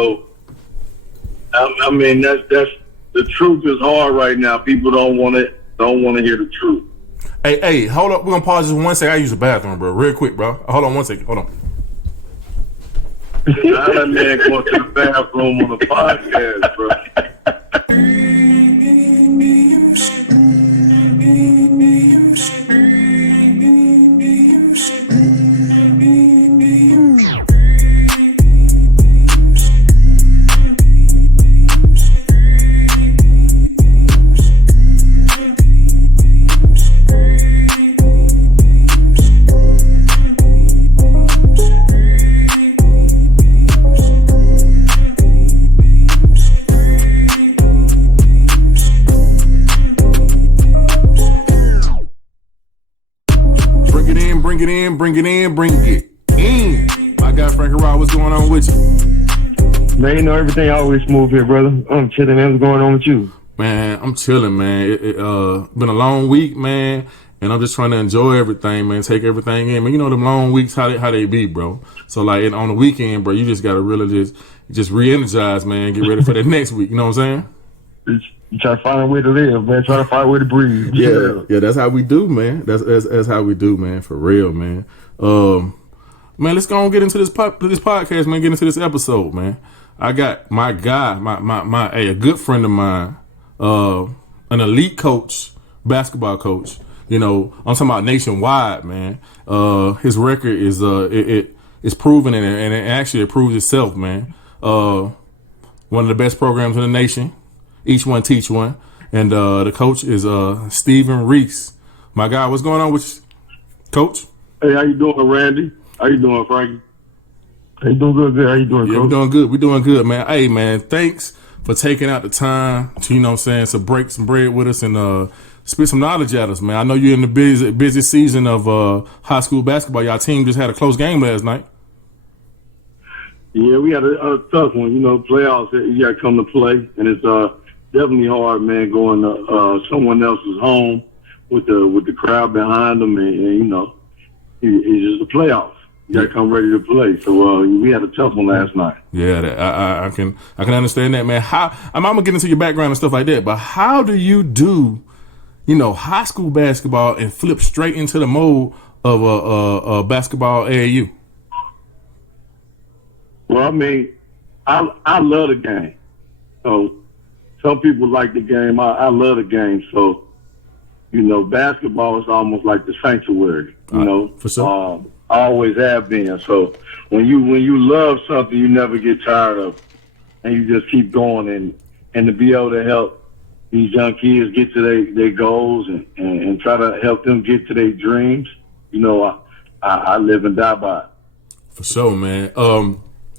So, I mean, that's the truth is hard right now. People don't want to hear the truth. Hey, hold up. We're gonna pause just 1 second. I use the bathroom, bro. Real quick, bro. Hold on 1 second. Hold on. How that man going to the bathroom on a podcast, bro? Bring it in. My guy Frankie Rod, what's going on with you? Man, you know everything always smooth here, brother. I'm chilling, man. What's going on with you? Man, I'm chilling, man. It been a long week, man, and I'm just trying to enjoy everything, man. Take everything in, man. You know them long weeks, how they be, bro. So like on the weekend, bro, you just gotta really just re-energize, man. Get ready for the next week. You know what I'm saying? You try to find a way to live, man. Try to find a way to breathe. Yeah. That's how we do, man. That's how we do, man. For real, man. Man, let's go and get into this podcast, man. Get into this episode, man. I got my guy, a good friend of mine, an elite coach, basketball coach. You know, I'm talking about nationwide, man. His record is it's proven and it actually proves itself, man. One of the best programs in the nation. E1T1, and the coach is Reece. My guy, what's going on with you, Coach? Hey, how you doing, Randy? How you doing, Frankie? How you doing? Good. How you doing, Coach? We're doing good. We're doing good, man. Hey, man, thanks for taking out the time to, you know what I'm saying, to break some bread with us and spit some knowledge at us, man. I know you're in the busy season of high school basketball. Y'all team just had a close game last night. Yeah, we had a tough one. You know, playoffs, you got to come to play, and it's definitely hard, man, going to someone else's home with the crowd behind them, and you know, it's just a playoff. You got to come ready to play. So we had a tough one last night. Yeah, I can understand that, man. I'm gonna get into your background and stuff like that, but how do you do, you know, high school basketball and flip straight into the mode of a basketball AAU? Well, I mean, I love the game. So some people like the game. I love the game. So, you know, basketball is almost like the sanctuary. You know, for sure. I always have been. So when you love something, you never get tired of, and you just keep going and to be able to help these young kids get to their goals and try to help them get to their dreams. You know, I live and die by it. For sure, man.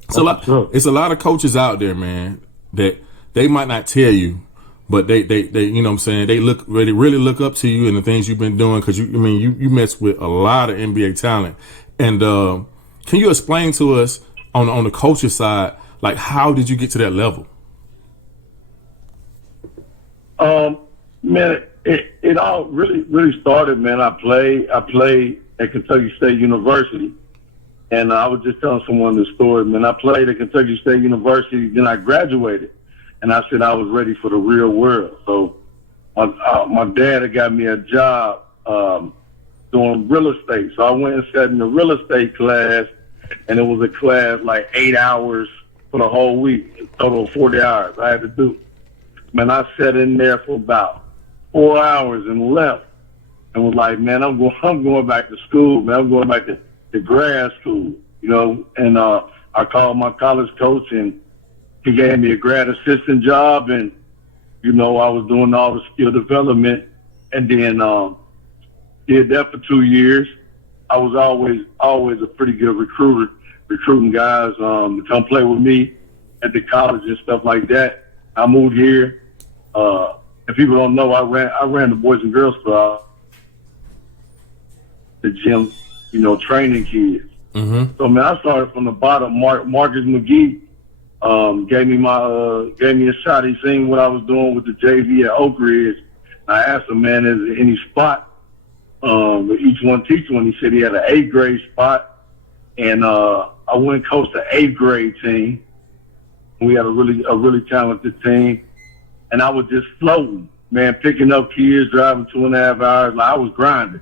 It's a lot of coaches out there, man, that they might not tell you, but they you know what I'm saying, they really look up to you and the things you've been doing, because you mess with a lot of NBA talent. And can you explain to us on the coaching side, like, how did you get to that level? Man, it all really started, man. I played at Kentucky State University. And I was just telling someone the story, man. I played at Kentucky State University, then I graduated, and I said I was ready for the real world. So my dad had got me a job doing real estate. So I went and sat in the real estate class, and it was a class like 8 hours for the whole week, a total of 40 hours I had to do. Man, I sat in there for about 4 hours and left, and was like, man, I'm going back to school, man. I'm going back to grad school, you know, and I called my college coach, and he gave me a grad assistant job, and, you know, I was doing all the skill development, and then did that for 2 years. I was always a pretty good recruiter, recruiting guys to come play with me at the college and stuff like that. I moved here. If people don't know, I ran the Boys and Girls Club, the gym, you know, training kids. Mm-hmm. So, man, I started from the bottom. Marcus McGee gave me a shot. He seen what I was doing with the JV at Oak Ridge. I asked him, man, is there any spot with E1T1? He said he had an 8th grade spot. And I went and coached the 8th grade team. We had a really talented team, and I was just floating, man, picking up kids, driving 2.5 hours. Like I was grinding,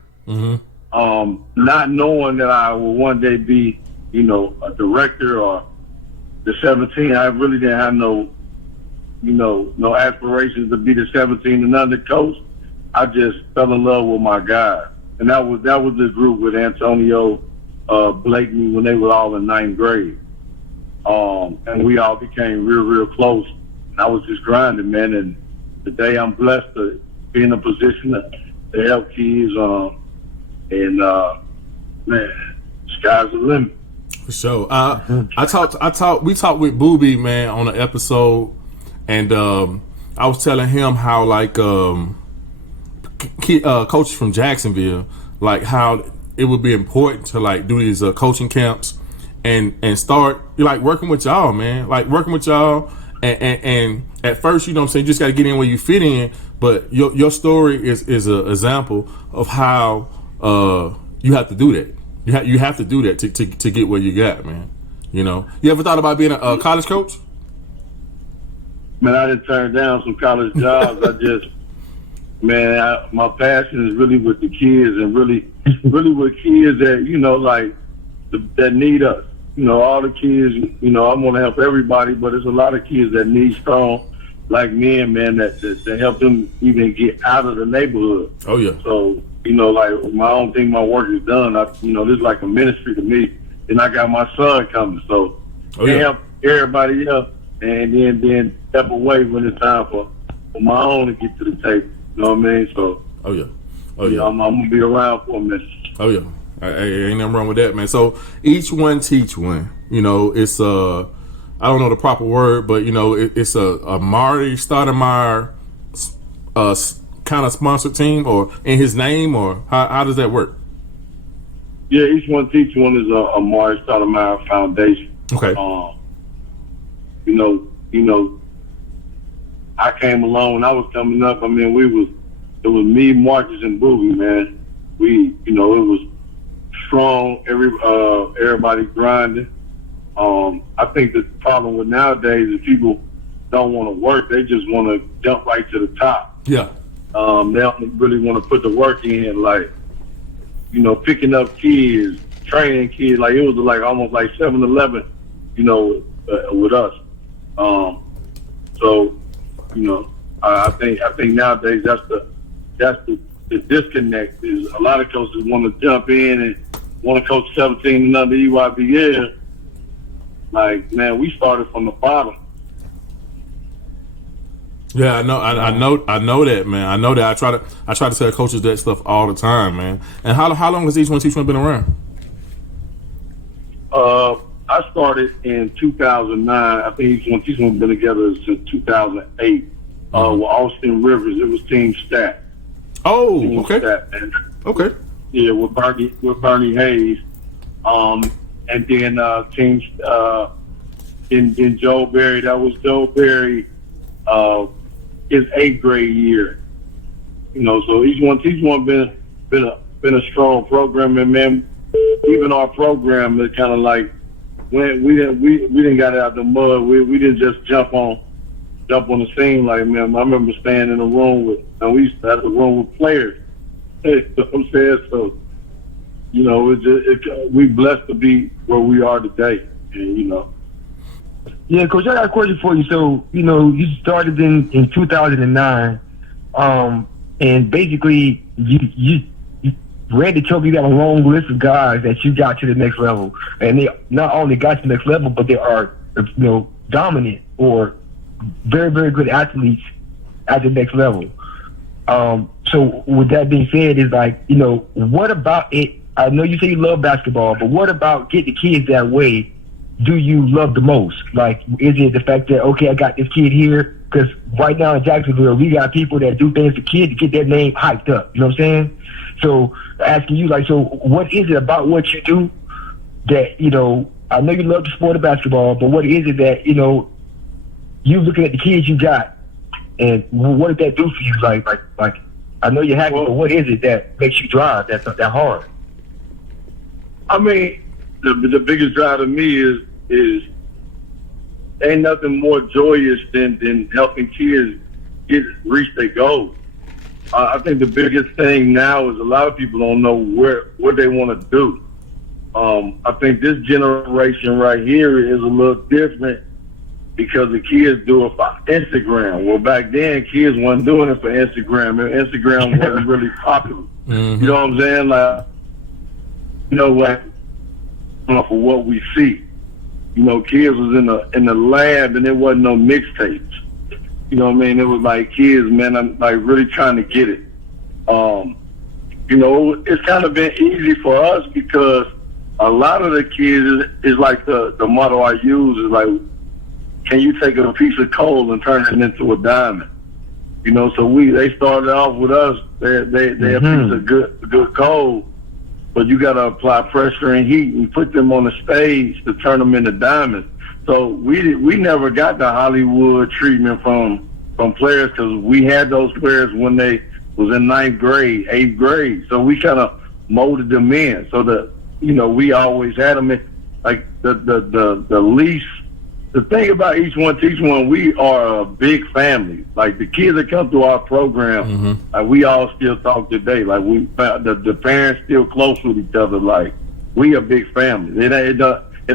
not knowing that I would one day be, a director or the 17. I really didn't have no aspirations to be the 17 and under coach. I just fell in love with my guys, and that was the group with Antonio, Blakeney when they were all in 9th grade. And we all became real close. And I was just grinding, man. And today I'm blessed to be in a position to help kids. Man, sky's the limit. For sure. We talked with Booby, man, on an episode, and I was telling him how coaches from Jacksonville, like how it would be important to like do these coaching camps and start like working with y'all, man. Like working with y'all, and at first, you know what I'm saying, you just got to get in where you fit in. But your story is an example of how you have to do that. You have to do that to get where you got, man. You ever thought about being a college coach? Man, I didn't turn down some college jobs. My passion is really with the kids and really with kids that, that need us. All the kids, I want to help everybody, but there's a lot of kids that need strong, like men, man, that help them even get out of the neighborhood. Oh, yeah. So, like my own thing, my work is done. This is like a ministry to me. And I got my son coming, so help everybody else and then step away when it's time for my own to get to the table. You know what I mean? So, I'm going to be around for a minute. Oh, yeah. Ain't nothing wrong with that, man. So, E1T1, it's I don't know the proper word, but, it's a Marty Stoudemire kind of sponsored team, or in his name, or how does that work? Yeah, E1T1 is a Marty Stoudemire Foundation. Okay. I came along when I was coming up. I mean, it was me, Marcus, and Boogie, man. It was strong. Everybody grinding. I think the problem with nowadays is people don't want to work. They just want to jump right to the top. Yeah. They don't really want to put the work in, like, picking up kids, training kids. Like, it was like almost like 7-Eleven, with us. So, I think nowadays that's the disconnect is a lot of coaches want to jump in and want to coach 17 and under EYBL. Like, man, we started from the bottom. Yeah, I know that, man. I know that. I try to tell coaches that stuff all the time, man. And how long has E1T1 been around? I started in 2009. I think E1T1 been together since 2008. With Austin Rivers, it was Team Stat. Oh, Team okay. Stat. Okay. Yeah, with Bernie Hayes, and then Team in Joe Barry. That was Joe Barry. His 8th grade year, so E1T1 been a strong program, and man, even our program is kind of like when we didn't got it out the mud. We didn't just jump on the scene. Like, man, I remember staying in a room we used to have a room with players. You know what I'm saying? So, we blessed to be where we are today, and Yeah, Coach, I got a question for you. So, you started in 2009, and basically you read the trophy. You got a long list of guys that you got to the next level, and they not only got to the next level, but they are, dominant or very, very good athletes at the next level. So with that being said, is like, what about it? I know you say you love basketball, but what about getting the kids that way do you love the most? Like, is it the fact that, okay, I got this kid here? Because right now in Jacksonville, we got people that do things to kids to get their name hyped up. You know what I'm saying? So asking you, like, so what is it about what you do that, I know you love the sport of basketball, but what is it that, you looking at the kids you got, and what did that do for you? Like I know you're happy, but what is it that makes you drive that hard? I mean, the biggest drive to me is more joyous than helping kids reach their goals. I think the biggest thing now is a lot of people don't know what they want to do. I think this generation right here is a little different because the kids do it for Instagram. Well, back then, kids weren't doing it for Instagram, and Instagram wasn't really popular. Mm-hmm. You know what I'm saying? Like, for what we see. Kids was in the lab, and there wasn't no mixtapes. You know what I mean? It was like kids, man, I'm like really trying to get it. It's kind of been easy for us because a lot of the kids is like the motto I use is like, can you take a piece of coal and turn it into a diamond? So they started off with us. They're a piece of good coal, but you got to apply pressure and heat and put them on the stage to turn them into diamonds. So we never got the Hollywood treatment from players because we had those players when they was in 9th grade, 8th grade. So we kind of molded them in. So we always had them in, like the least. The thing about E1T1, we are a big family. Like the kids that come through our program, like we all still talk today. Like the parents still close with each other. Like we a big family. It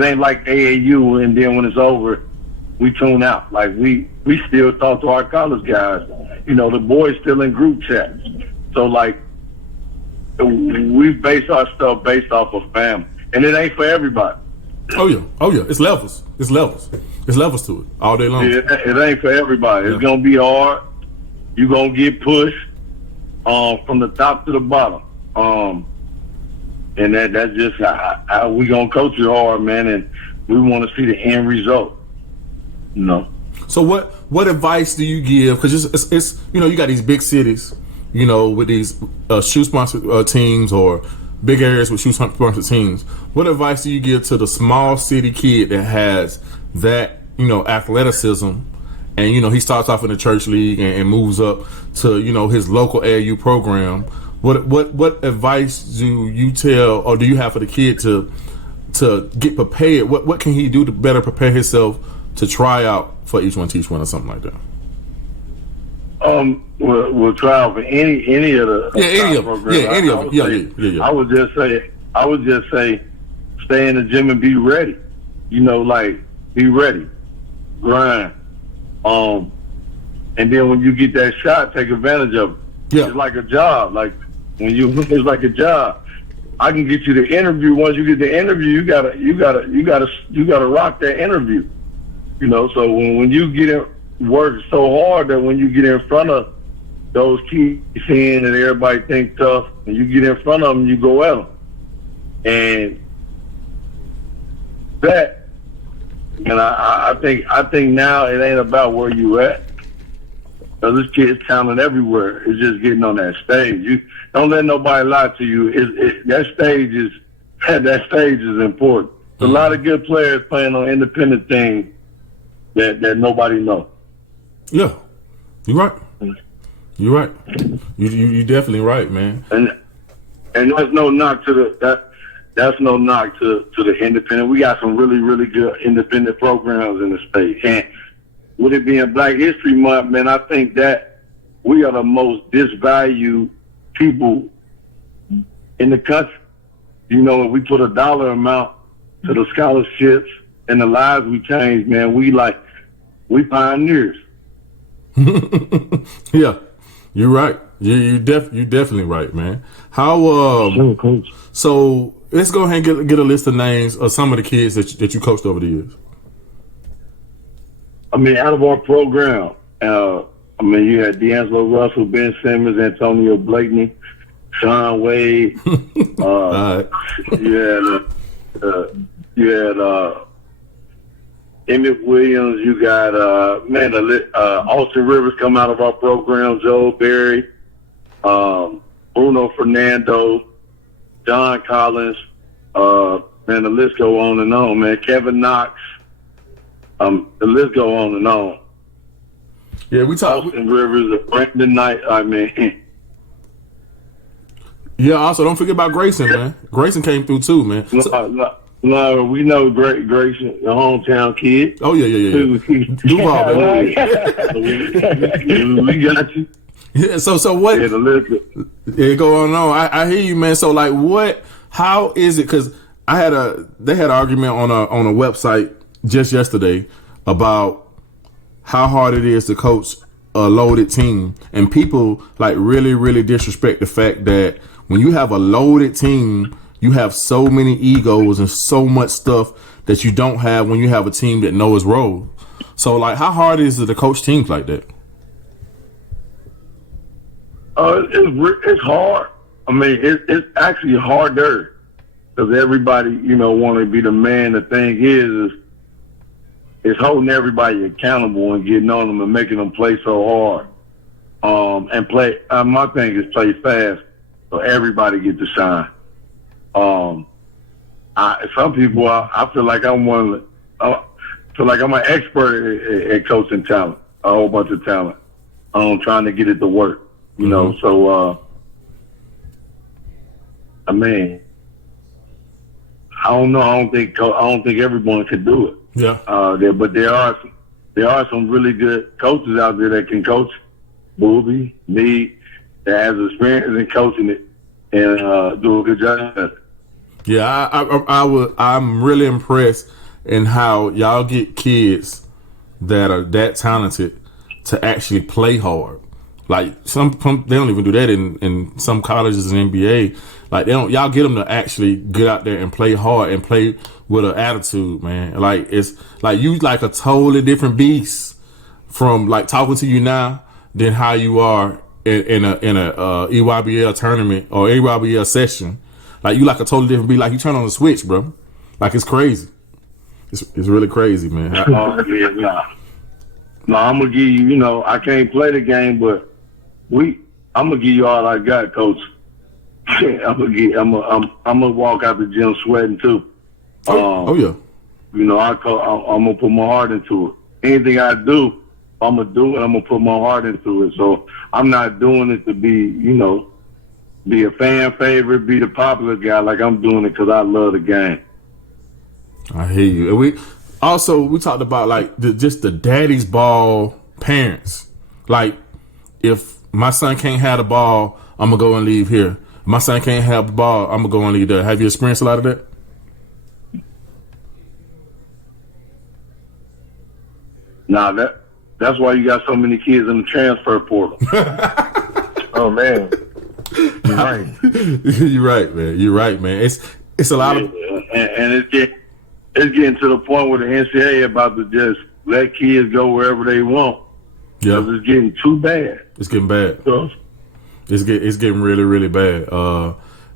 ain't like AAU, and then when it's over, we tune out. Like we still talk to our college guys. The boys still in group chats. So like we base our stuff based off of family, and it ain't for everybody. Oh yeah. It's levels to it all day long. It ain't for everybody. It's gonna be hard. You're gonna get pushed from the top to the bottom. And that's just how we gonna coach it hard, man. And we want to see the end result. So what advice do you give? Because it's you got these big cities, with these shoe sponsored teams or big areas with shoe sponsored teams. What advice do you give to the small city kid that has that athleticism, and he starts off in the church league and moves up to his local AAU program? What advice do you tell or do you have for the kid to get prepared? What can he do to better prepare himself to try out for E1T1 or something like that? We'll try out for any of the any of them. Yeah, any of them. Yeah. I would just say, stay in the gym and be ready. Be ready, grind. And then when you get that shot, take advantage of it. Yeah. It's like a job. Like it's like a job. I can get you the interview. Once you get the interview, you gotta rock that interview. So when you get it, work so hard that when you get in front of those kids seeing that everybody think tough, and you get in front of them, you go at them. And that, and I think now it ain't about where you at. Cause this kid's talent everywhere. It's just getting on that stage. You don't let nobody lie to you. That stage is important. There's a lot of good players playing on independent things that nobody knows. Yeah, you're right. You're right. You definitely right, man. And that's no knock to that's no knock to the independent. We got some really, really good independent programs in the state. And with it being Black History Month, man, I think that we are the most disvalued people in the country. If we put a dollar amount to the scholarships and the lives we changed, man, we pioneers. Yeah, you're right. You're definitely right, man. How Sure, coach. So let's go ahead and get a list of names of some of the kids that you coached over the years. Out of our program, you had D'Angelo Russell, Ben Simmons, Antonio Blakeney, Sean Wade. All right. You had Emmett Williams. You got Austin Rivers come out of our program. Joe Berry, Bruno Fernando, John Collins. The list go on and on, man. Kevin Knox. The list go on and on. Yeah, we talk. Austin Rivers, Brandon Knight. Yeah. Also, don't forget about Grayson, man. Grayson came through too, man. No, we know Grayson, the hometown kid. Oh yeah. Duval, man. we got you. Yeah. So what? Yeah, listen. Yeah, go on. I hear you, man. So like, what? How is it? Because they had an argument on a website just yesterday about how hard it is to coach a loaded team, and people like really disrespect the fact that when you have a loaded team, you have so many egos and so much stuff that you don't have when you have a team that knows its role. So like, how hard is it to coach teams like that? It's hard. I mean, it's actually harder because everybody, want to be the man. The thing is holding everybody accountable and getting on them and making them play so hard. And play. My thing is play fast so everybody get to shine. Some people, I feel like I'm I feel like I'm an expert at coaching talent, a whole bunch of talent. Trying to get it to work. So, I mean, I don't know. I don't think everyone can do it. Yeah. But there are some really good coaches out there that can coach. Booby, me, that has experience in coaching it and do a good job at it. Yeah, I'm really impressed in how y'all get kids that are that talented to actually play hard. Like some they don't even do that in some colleges and NBA. Like y'all get them to actually get out there and play hard and play with an attitude, man. Like it's like you like a totally different beast from like talking to you now than how you are in a EYBL tournament or EYBL session. Like you like a totally different beast. Like you turn on the switch, bro. Like it's crazy. It's really crazy, man. No, I'm gonna give you. I can't play the game, but I'm gonna give you all I got, Coach. I'm gonna walk out the gym sweating too. Oh yeah. I'm gonna put my heart into it. Anything I do, I'm gonna do it. I'm gonna put my heart into it. So I'm not doing it to be a fan favorite, be the popular guy. Like I'm doing it because I love the game. I hear you. And we talked about like just the daddy's ball parents. Like if my son can't have the ball, I'm gonna go and leave here. If my son can't have the ball, I'm gonna go and leave there. Have you experienced a lot of that? Nah, that's why you got so many kids in the transfer portal. Oh man, you're right. You're right, man. It's a lot of and it's getting to the point where the NCAA about to just let kids go wherever they want. Yeah, it's getting too bad. It's getting bad. So, it's getting really bad.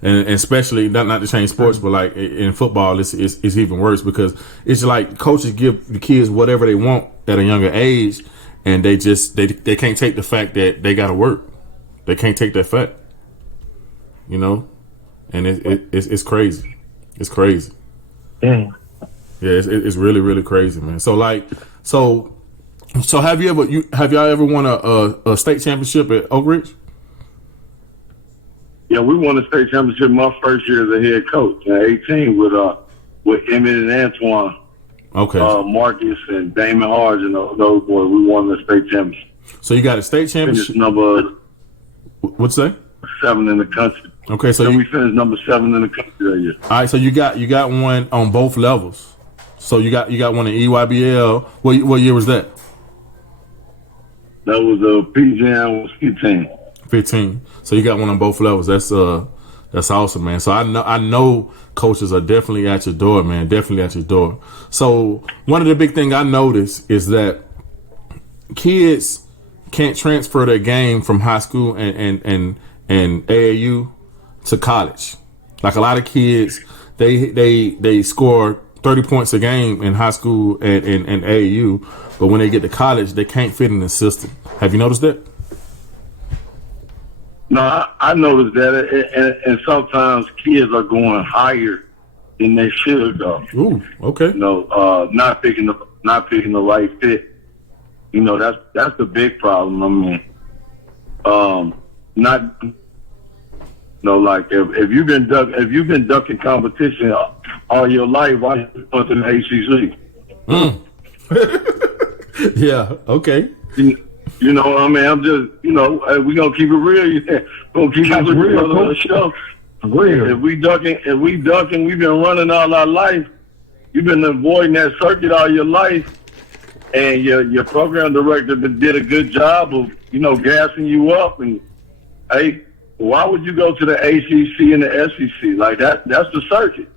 And especially not to change sports, but like in football, it's even worse because it's like coaches give the kids whatever they want at a younger age, and they can't take the fact that they got to work. They can't take that fact, and it's crazy. It's crazy. Dang. Yeah, it's really crazy, man. So have y'all ever won a state championship at Oak Ridge? Yeah, we won a state championship my first year as a head coach at 18 with Emmett and Antoine. Okay. Marcus and Damon Hodge and those boys. We won the state championship. So you got a state championship. Finished number what's that? 7 in the country. Okay, so we finished number 7 in the country that year. All right, so you got one on both levels. So you got one in EYBL. What year was that? That was PJM was 15. 15. So you got one on both levels. That's awesome, man. So I know coaches are definitely at your door, man. Definitely at your door. So one of the big things I noticed is that kids can't transfer their game from high school and AAU to college. Like a lot of kids, they score 30 points a game in high school and AAU, but when they get to college, they can't fit in the system. Have you noticed that? No, I noticed that, and sometimes kids are going higher than they should go. Ooh, okay. Not picking the right fit. That's the big problem. I mean, Like if you've been ducking competition all your life, why you going to the ACC? Yeah. Okay. You know what I mean? I'm just, we gonna keep it real. Gonna keep it real on the show. Real. If we ducking, we've been running all our life. You've been avoiding that circuit all your life, and your program director did a good job of, gassing you up. And hey, why would you go to the ACC and the SEC? Like that's the circuit.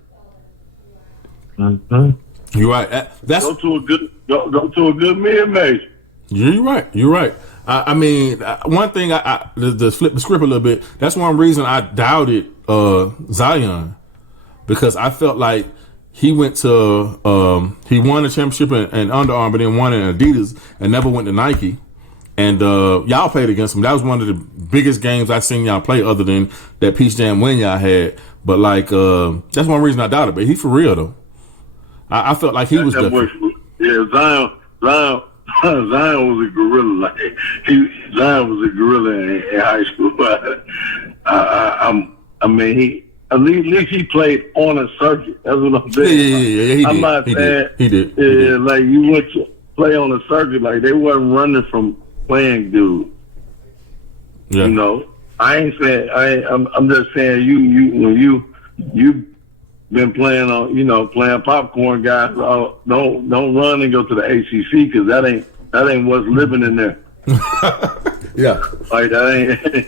Mm-hmm. You're right. Go to a good mid-major. You're right. You're right. I mean, one thing to flip the script a little bit. That's one reason I doubted Zion, because I felt like he went to he won a championship in Under Armour, then won in Adidas, and never went to Nike. And y'all played against him. That was one of the biggest games I seen y'all play, other than that Peach Jam win y'all had. But like, that's one reason I doubted. But he for real though. I felt like he was different. Yeah, Zion was a gorilla. Like Zion was a gorilla in high school. But I mean, he at least he played on a circuit. That's what I'm saying. Yeah. I'm not saying he did. Like you went to play on a circuit. Like they wasn't running from playing dude. Yeah. I ain't saying. I'm just saying when you been playing on, playing popcorn, guys. Don't run and go to the ACC, because that ain't what's living in there. Yeah, like that ain't.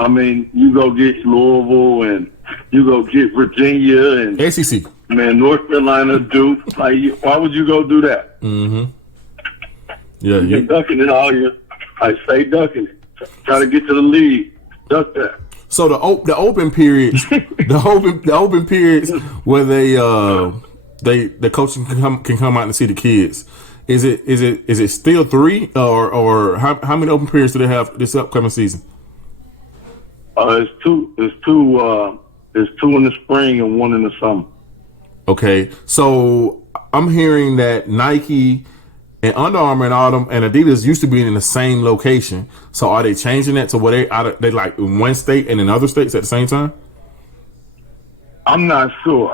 I mean, you go get Louisville and you go get Virginia and ACC. Man, North Carolina, Duke. Like, why would you go do that? Mm-hmm. Yeah, you're ducking it all year. I stay ducking it. Try to get to the league. Duck that. So the open periods, the open periods where the coach can come out and see the kids. Is it still 3 or how many open periods do they have this upcoming season? It's two. It's two in the spring and 1 in the summer. Okay, so I'm hearing that Nike and Under Armour and all them and Adidas used to be in the same location. So are they changing that to where they like in one state and in other states at the same time? I'm not sure.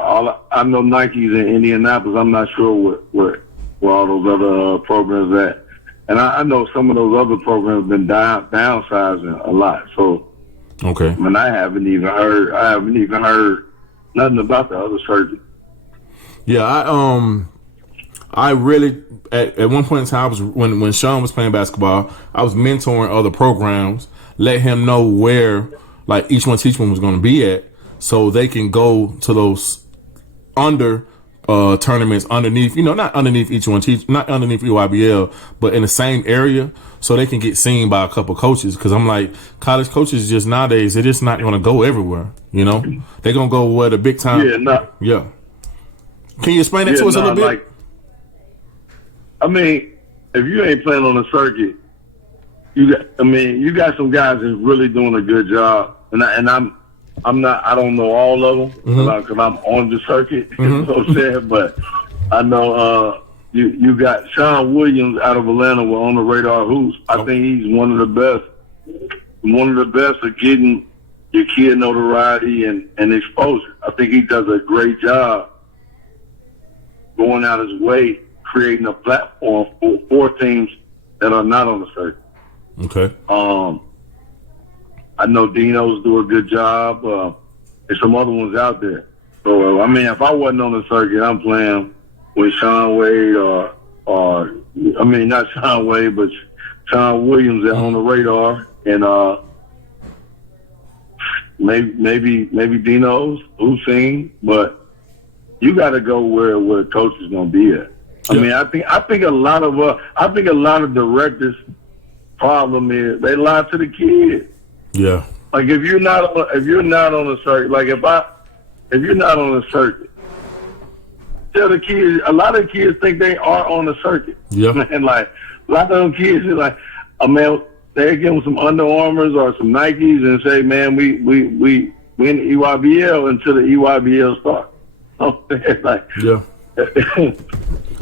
I know Nike's in Indianapolis. I'm not sure where all those other programs at. And I know some of those other programs have been downsizing a lot. So okay. I mean, I haven't even heard nothing about the other circuit. Yeah, I really at one point in time, when Sean was playing basketball, I was mentoring other programs, let him know where like E1T1 was going to be at, so they can go to those under tournaments underneath, not underneath E1T, not underneath EYBL, but in the same area, so they can get seen by a couple coaches. Because I'm like, college coaches just nowadays, they're just not going to go everywhere. They're going to go where the big time. Yeah. Can you explain that to us a little bit? Like, I mean, if you ain't playing on the circuit, you got some guys that's really doing a good job, and I don't know all of them because I'm on the circuit. You know what I'm saying? But I know you got Sean Williams out of Atlanta with On the Radar Hoops. I think he's one of the best at getting your kid notoriety and exposure. I think he does a great job going out his way, creating a platform for teams that are not on the circuit. Okay. I know Dino's do a good job. There's some other ones out there. So, I mean, if I wasn't on the circuit, I'm playing with Sean Wade not Sean Wade, but Sean Williams On the Radar, and maybe Dino's, Hussein, but you got to go where the coach is going to be at. I mean, I think a lot of directors' problem is they lie to the kids. Yeah. Like if you're not on the circuit, like if you're not on the circuit, tell the kids. A lot of kids think they are on the circuit. Yeah. And like a lot of them kids are like, they give them some Under Armours or some Nikes and say, man, we in the EYBL until the EYBL starts. Like, yeah.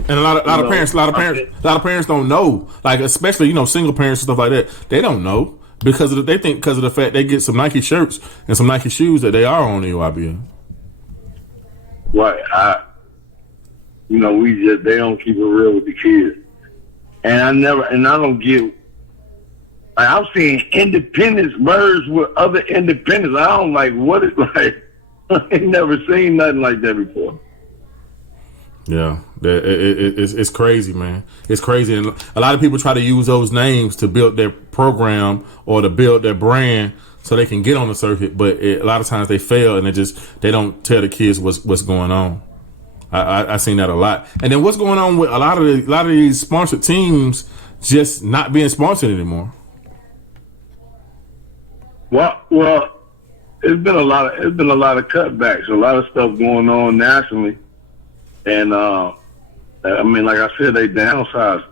And a lot of parents don't know. Like, especially single parents and stuff like that. They don't know. they think because of the fact they get some Nike shirts and some Nike shoes that they are on the EYBL. Right. They don't keep it real with the kids. And I don't get, like, I'm seeing independents merge with other independents. I don't like what it's like. I ain't never seen nothing like that before. Yeah, it's crazy, man. It's crazy. And a lot of people try to use those names to build their program or to build their brand so they can get on the circuit. But a lot of times they fail and they don't tell the kids what's going on. I seen that a lot. And then what's going on with a lot of these sponsored teams just not being sponsored anymore? Well, it's been a lot of cutbacks, a lot of stuff going on nationally, and I mean, like I said, they downsized.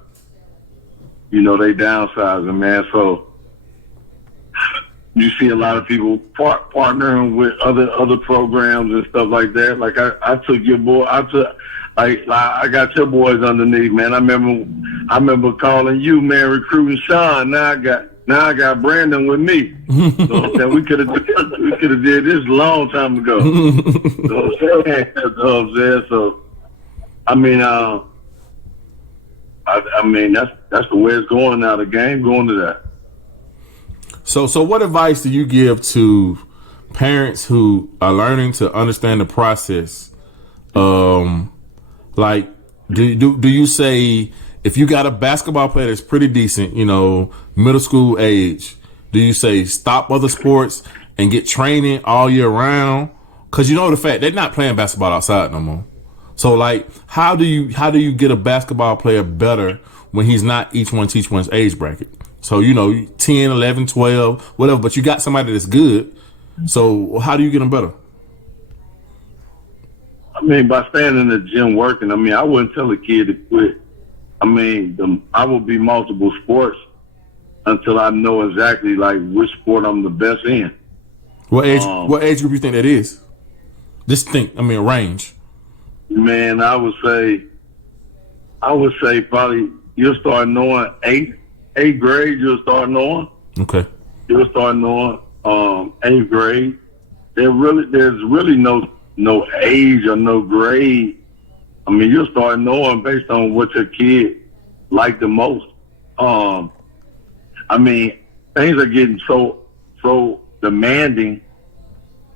They downsizing, man. So you see a lot of people partnering with other programs and stuff like that. Like I took your boy. I got your boys underneath, man. I remember calling you, man, recruiting Sean. Now I got Brandon with me. So we could have did this a long time ago. So I mean, that's the way it's going now. The game going to that. So what advice do you give to parents who are learning to understand the process? Like, do you say, if you got a basketball player that's pretty decent, middle school age, do you say stop other sports and get training all year round? Because the fact they're not playing basketball outside no more. So, like, how do you get a basketball player better when he's not E1T1's age bracket? So, 10, 11, 12, whatever, but you got somebody that's good. So how do you get them better? I mean, by staying in the gym working. I mean, I wouldn't tell a kid to quit. I mean, I will be multiple sports until I know exactly, like, which sport I'm the best in. What age group you think that is? Just think, range. Man, I would say probably you'll start knowing eighth grade, you'll start knowing. Okay. You'll start knowing 8th grade. There's really no age or no grade. I mean, you'll start knowing based on what your kid like the most. I mean, things are getting so demanding,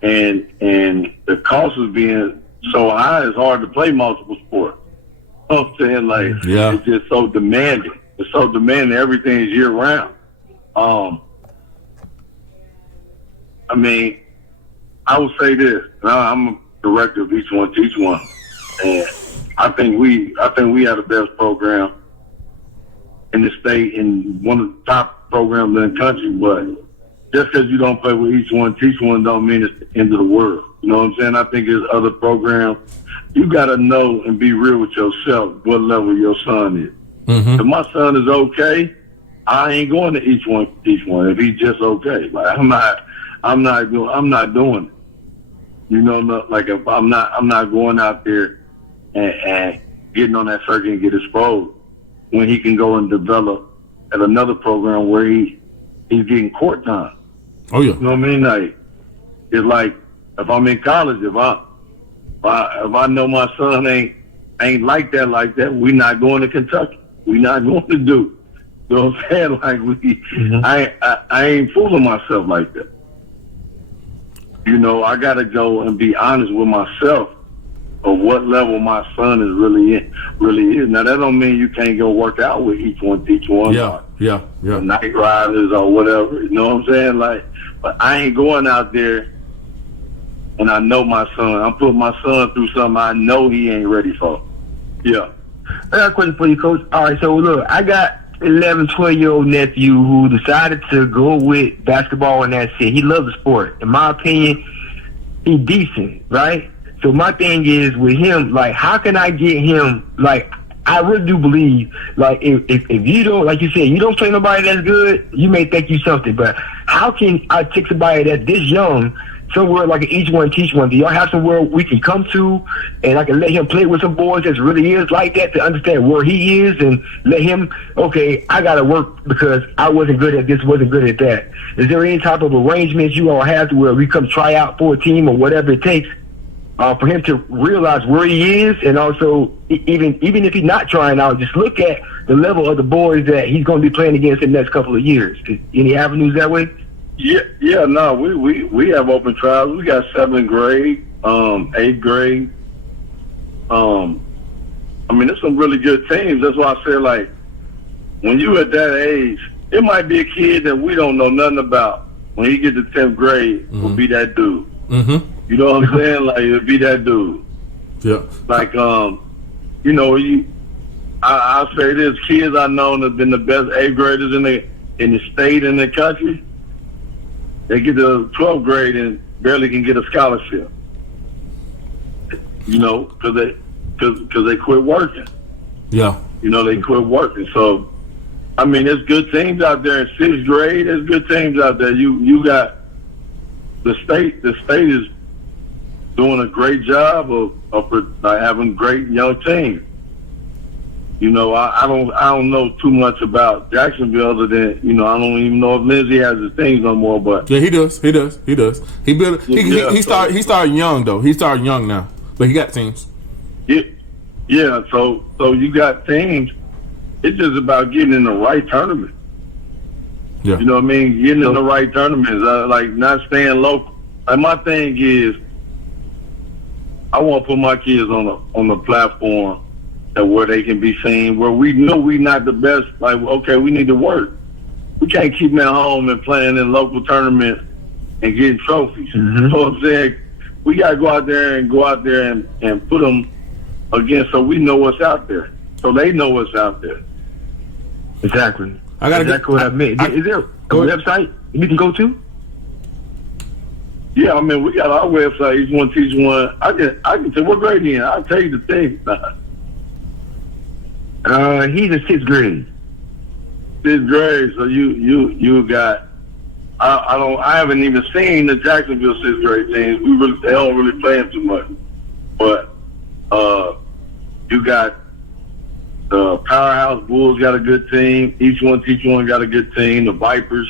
and the cost is being so high. It's hard to play multiple sports. You know what I'm saying? Like, yeah. It's just so demanding. It's so demanding. Everything's year round. I mean, I would say this. I'm a director of E1T1, and I think we have the best program in the state and one of the top programs in the country. But just because you don't play with E1T1 don't mean it's the end of the world. You know what I'm saying? I think there's other programs. You got to know and be real with yourself what level your son is. Mm-hmm. If my son is okay, I ain't going to E1T1. If he's just okay, like I'm not doing it. Like if I'm not going out there and getting on that circuit and get exposed when he can go and develop at another program where he's getting court time. Oh yeah. You know what I mean? Like, it's like if I'm in college, if I know my son ain't like that, we not going to Kentucky. We not going to Duke. You know what I'm saying? Like mm-hmm. I ain't fooling myself like that. I gotta go and be honest with myself of what level my son is really is. Now that don't mean you can't go work out with E1T1. Yeah. Night riders or whatever. You know what I'm saying? Like, but I ain't going out there and I know my son. I'm putting my son through something I know he ain't ready for. Yeah. I got a question for you, Coach. All right, so look, I got 11, 12-year-old nephew who decided to go with basketball and that's it. He loves the sport. In my opinion, he's decent, right? So my thing is with him, like, how can I get him, like, I really do believe, like, if you don't, like you said, you don't play nobody that's good, you may think you something, but how can I take somebody that's this young somewhere like an E1T1? Do y'all have somewhere we can come to, and I can let him play with some boys that really is like that, to understand where he is, and let him, okay, I got to work because I wasn't good at this, wasn't good at that. Is there any type of arrangements you all have to where we come try out for a team or whatever it takes for him to realize where he is, and also even if he's not trying out, just look at the level of the boys that he's going to be playing against in the next couple of years? Any avenues that way? Yeah, no, we have open trials. We got 7th grade, 8th grade. I mean, there's some really good teams. That's why I said, like, when you at that age, it might be a kid that we don't know nothing about. When he get to 10th grade, will be that dude. Mm-hmm. You know what I'm saying? Like, it'll be that dude. Yeah. Like, you know, I'll say this: kids I know that have been the best 8th graders in the state and the country. They get to 12th grade and barely can get a scholarship. You know, because they quit working. Yeah. You know, they quit working. So, I mean, there's good teams out there in 6th grade. There's good teams out there. You got the state. The state is doing a great job of having great young teams. You know, I don't know too much about Jacksonville other than, you know, I don't even know if Lindsay has his things no more. But yeah, he does. He built. He started young though. He started young now, but he got teams. Yeah. So you got teams. It's just about getting in the right tournament. Yeah. You know what I mean? Getting in the right tournaments, like not staying local. Like my thing is, I want to put my kids on the platform that where they can be seen, where we know we not the best. Like, okay, we need to work. We can't keep them at home and playing in local tournaments and getting trophies. Mm-hmm. You know what I'm saying? We got to go out there and put them against, so we know what's out there, so they know what's out there. Exactly. Exactly what I meant. Is there a website you can go to? Yeah, I mean, we got our website, E1T1. I can say, what grade he in? I'll tell you the thing. He's in 6th grade. 6th grade, so you got, I haven't even seen the Jacksonville 6th grade teams. They don't really play them too much. But you got the Powerhouse Bulls got a good team. E1T1 got a good team. The Vipers.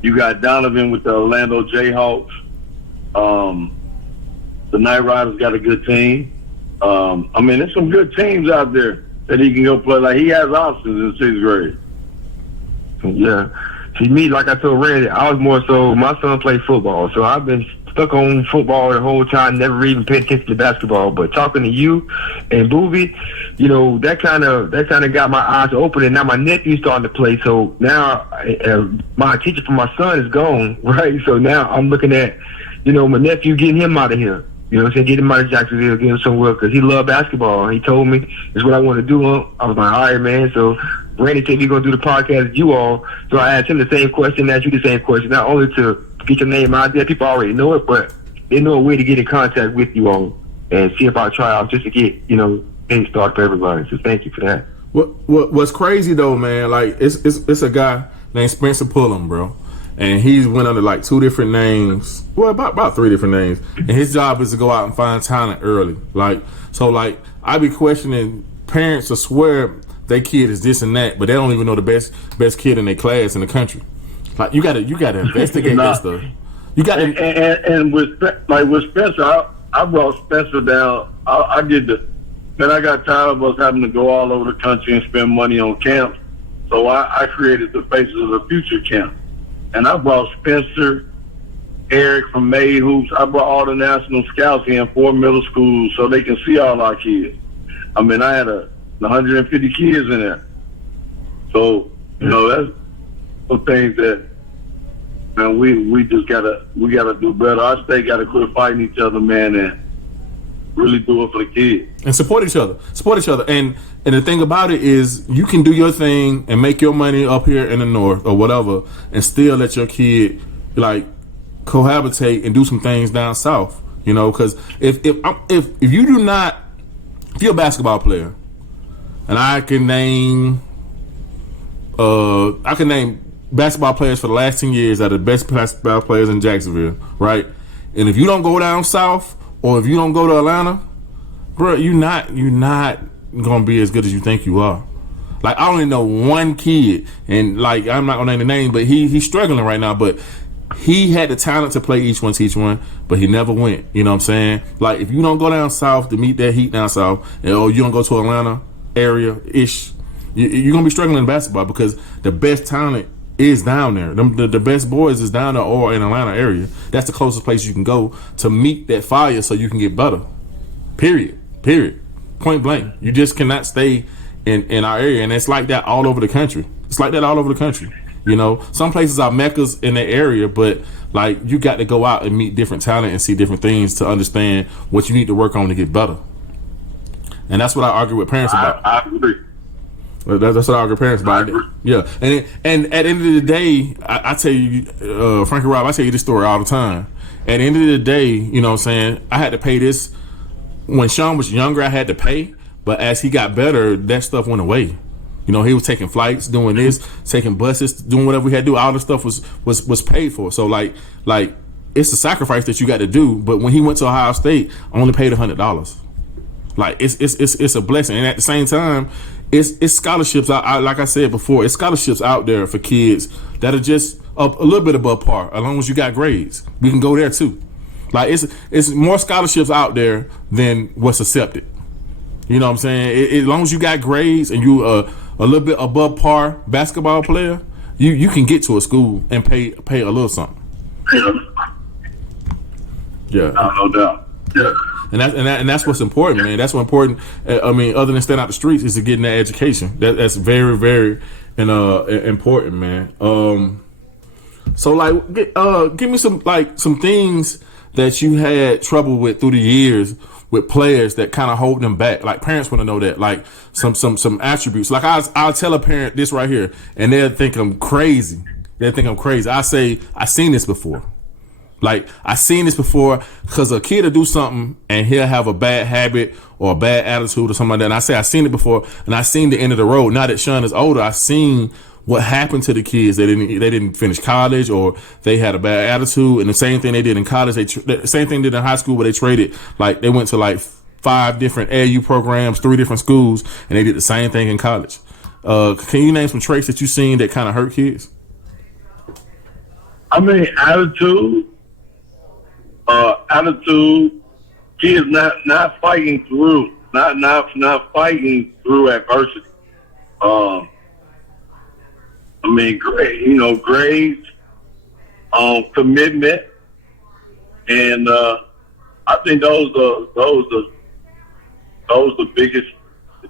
You got Donovan with the Orlando Jayhawks. The Night Riders got a good team. I mean, there's some good teams out there that he can go play. Like, he has options in 6th grade. Yeah. See, me, like I told Randy, I was more so, my son played football, so I've been stuck on football the whole time, never even paid attention to basketball. But talking to you and Boobie, you know, that kind of got my eyes open, and now my nephew's starting to play. So now my teacher for my son is gone, right? So now I'm looking at, you know, my nephew, getting him out of here. You know what I'm saying? Get him out of Jacksonville, get him somewhere, because he loved basketball. He told me, it's what I want to do. I was like, all right, man. So Randy said he's going to do the podcast with you all. So I asked him the same question, asked you the same question, not only to get your name out there. People already know it, but they know a way to get in contact with you all and see if I try out just to get, you know, things started for everybody. So thank you for that. What's crazy though, man? Like it's a guy named Spencer Pullum, bro, and he's went under like 2 different names. Well, about 3 different names, and his job is to go out and find talent early. Like I be questioning parents to swear their kid is this and that, but they don't even know the best kid in their class in the country. Like you gotta investigate that stuff. You got and with Spencer, I brought Spencer down. I did then I got tired of us having to go all over the country and spend money on camps, so I created the Faces of the Future camp, and I brought Spencer, Eric from May Hoops. I brought all the national scouts in 4 middle schools so they can see all our kids. I mean, I had 150 kids in there, so you know that's some things that, man, we just gotta do better. Our state gotta quit fighting each other, man, and really do it for the kids and support each other. And the thing about it is, you can do your thing and make your money up here in the north or whatever, and still let your kid like cohabitate and do some things down south. You know, because if you do not, if you're a basketball player, and I can name basketball players for the last 10 years that are the best basketball players in Jacksonville, right? And if you don't go down south or if you don't go to Atlanta, bro, you're not gonna be as good as you think you are. Like, I only know one kid, and like, I'm not gonna name the name, but he's struggling right now, but he had the talent to play E1T1, but he never went. You know what I'm saying? Like, if you don't go down south to meet that heat down south, or you don't go to Atlanta area ish, you're gonna be struggling in basketball because the best talent is down there. The best boys is down there or in Atlanta area. That's the closest place you can go to meet that fire so you can get better. Period. Point blank. You just cannot stay in our area, and it's like that all over the country. You know, some places are meccas in the area, but like, you got to go out and meet different talent and see different things to understand what you need to work on to get better. And that's what I argue with parents about. I agree. That's what I argue with parents about. Yeah, and at the end of the day, I tell you, Frankie Rob, I tell you this story all the time. At the end of the day, you know what I'm saying, I had to pay this. When Sean was younger, I had to pay. But as he got better, that stuff went away. You know, he was taking flights, doing this, taking buses, doing whatever we had to do. All the stuff was paid for. So like it's a sacrifice that you got to do. But when he went to Ohio State, I only paid $100. Like, it's a blessing. And at the same time, it's scholarships. Like I said before, it's scholarships out there for kids that are just a little bit above par. As long as you got grades, we can go there too. Like, it's more scholarships out there than what's accepted. You know what I'm saying? As long as you got grades and you a little bit above par basketball player, you can get to a school and pay a little something. Yeah, no doubt. Yeah, and that's what's important, man. That's what's important. I mean, other than staying out the streets, is to getting that education. That's very, very important, man. So like, give me some things that you had trouble with through the years with players that kind of hold them back. Like, parents want to know that, like, some attributes. Like, I'll tell a parent this right here, and they'll think I'm crazy. I say, I seen this before. Like, I seen this before, because a kid will do something and he'll have a bad habit or a bad attitude or something like that. And I say, I seen it before, and I seen the end of the road. Now that Sean is older, I seen what happened to the kids. They didn't finish college, or they had a bad attitude. And the same thing they did in college, the same thing they did in high school, where they traded, like, they went to like 5 different AU programs, 3 different schools, and they did the same thing in college. Can you name some traits that you seen that kind of hurt kids? I mean, attitude, kids not fighting through, not fighting through adversity. I mean, grades, commitment, and I think those are the biggest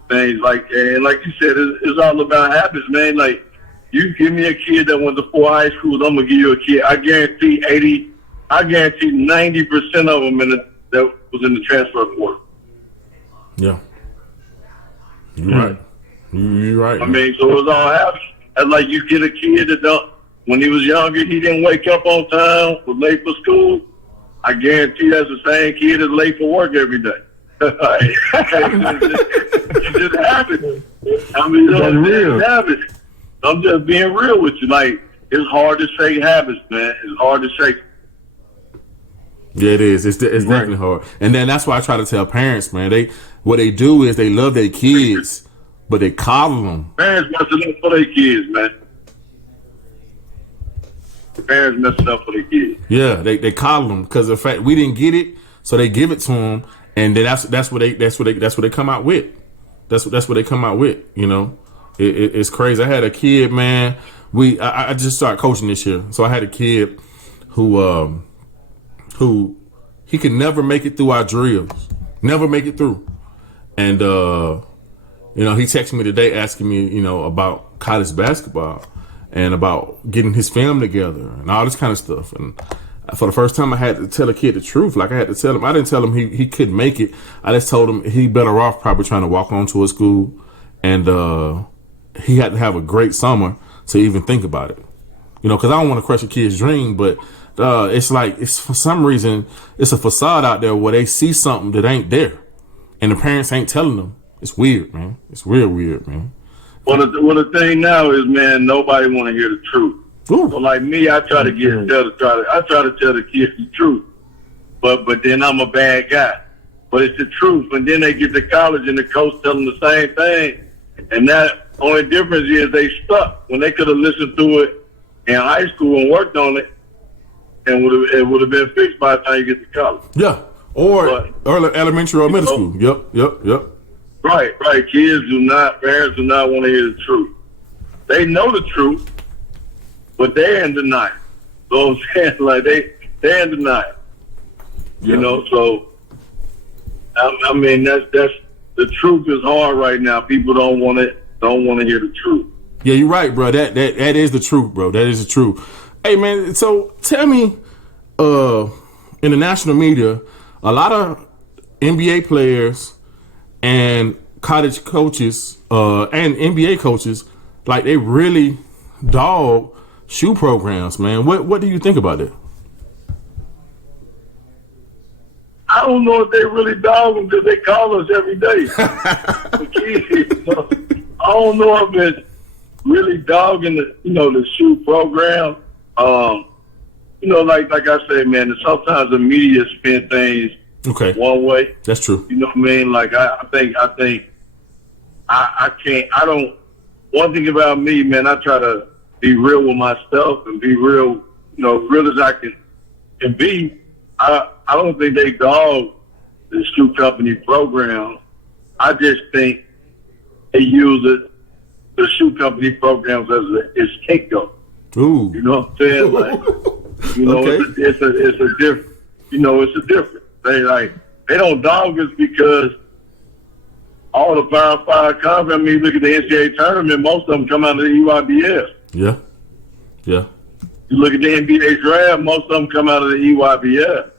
things. Like, and like you said, it's all about habits, man. Like, you give me a kid that went to 4 high schools, I'm gonna give you a kid. I guarantee 90% of them that was in the transfer portal. Yeah, you're right. You're right. I mean, so it's all habits. And like, you get a kid that when he was younger, he didn't wake up on time, was late for school. I guarantee that's the same kid that's late for work every day. It just happens. I mean, that's real. It happens. I'm just being real with you. Like, it's hard to shake habits, man. It's hard to shake. Yeah, it is. It's definitely hard. And then that's why I try to tell parents, man. What they do is they love their kids, but they coddle them. Parents messing up for their kids, man. Parents messing up for their kids. Yeah, they coddle them because of the fact we didn't get it, so they give it to them, and then that's what they come out with. That's what they come out with. You know, it's crazy. I had a kid, man. I just started coaching this year, so I had a kid who he could never make it through our drills, never make it through, and you know, he texted me today asking me, you know, about college basketball and about getting his family together and all this kind of stuff. And for the first time, I had to tell a kid the truth. Like, I had to tell him. I didn't tell him he couldn't make it. I just told him he better off probably trying to walk onto a school, and he had to have a great summer to even think about it. You know, because I don't want to crush a kid's dream, but it's like, it's for some reason, it's a facade out there where they see something that ain't there, and the parents ain't telling them. It's weird, man. It's real weird, man. Well, the thing now is, man, nobody want to hear the truth. Ooh. So like me, I try to try to tell the kids the truth. But then I'm a bad guy. But it's the truth. And then they get to college and the coach tell them the same thing. And that only difference is they stuck when they could have listened to it in high school and worked on it, and it would have been fixed by the time you get to college. Yeah, or elementary or middle school. Yep. Right. Parents do not want to hear the truth. They know the truth, but they're in denial. So I'm saying, like they're in denial. You know, so I mean that's the truth is hard right now. People don't want to hear the truth. Yeah, you're right, bro. That is the truth, bro. That is the truth. Hey, man. So tell me, in the national media, a lot of NBA players and college coaches and NBA coaches, like they really dog shoe programs, man. What do you think about that? I don't know if they really dog them because they call us every day. I don't know if it's really dogging the shoe program. Like I said, man, sometimes the media spin things one way. That's true. You know what I mean? Like I think I can't. I don't. One thing about me, man, I try to be real with myself and be real, real as I can be. I don't think they dog the shoe company program. I just think they use the shoe company programs as a scapegoat. Ooh. You know what I'm saying? Like, it's a different. It's a different. They don't dog us because all the Power 5 conference. I mean, look at the NCAA tournament. Most of them come out of the EYBS. Yeah. You look at the NBA draft. Most of them come out of the EYBS.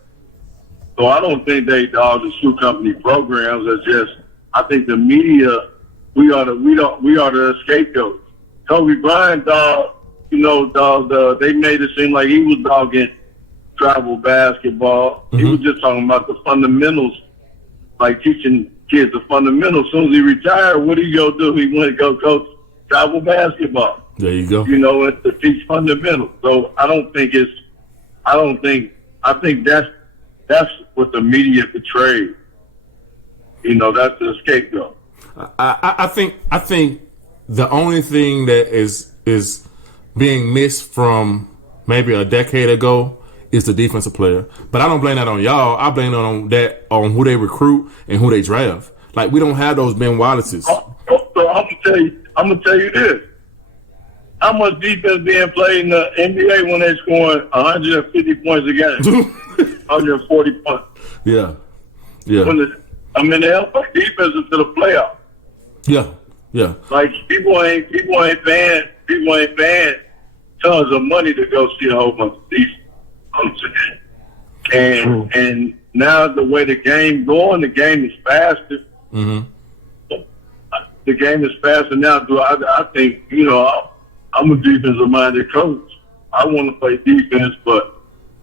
So I don't think they dog the shoe company programs. It's just I think the media we are the scapegoats. Kobe Bryant they made it seem like he was dogging travel basketball. Mm-hmm. He was just talking about the fundamentals, like teaching kids the fundamentals. As soon as he retired, what did he go do? He went to go coach travel basketball. There you go. And to teach fundamentals. So I think that's what the media portrayed. That's the scapegoat. I think the only thing that is being missed from maybe a decade ago is the defensive player. But I don't blame that on y'all. I blame it on who they recruit and who they draft. Like we don't have those Ben Wallaces. So I'm gonna tell you this. How much defense being played in the NBA when they're scoring 150 points a game? 140 points. Yeah. The defense into the playoffs. Yeah. Like people ain't paying tons of money to go see a whole bunch of defense. And now the way the game going, the game is faster. Mm-hmm. The game is faster now. I think I'm a defensive-minded coach. I want to play defense, but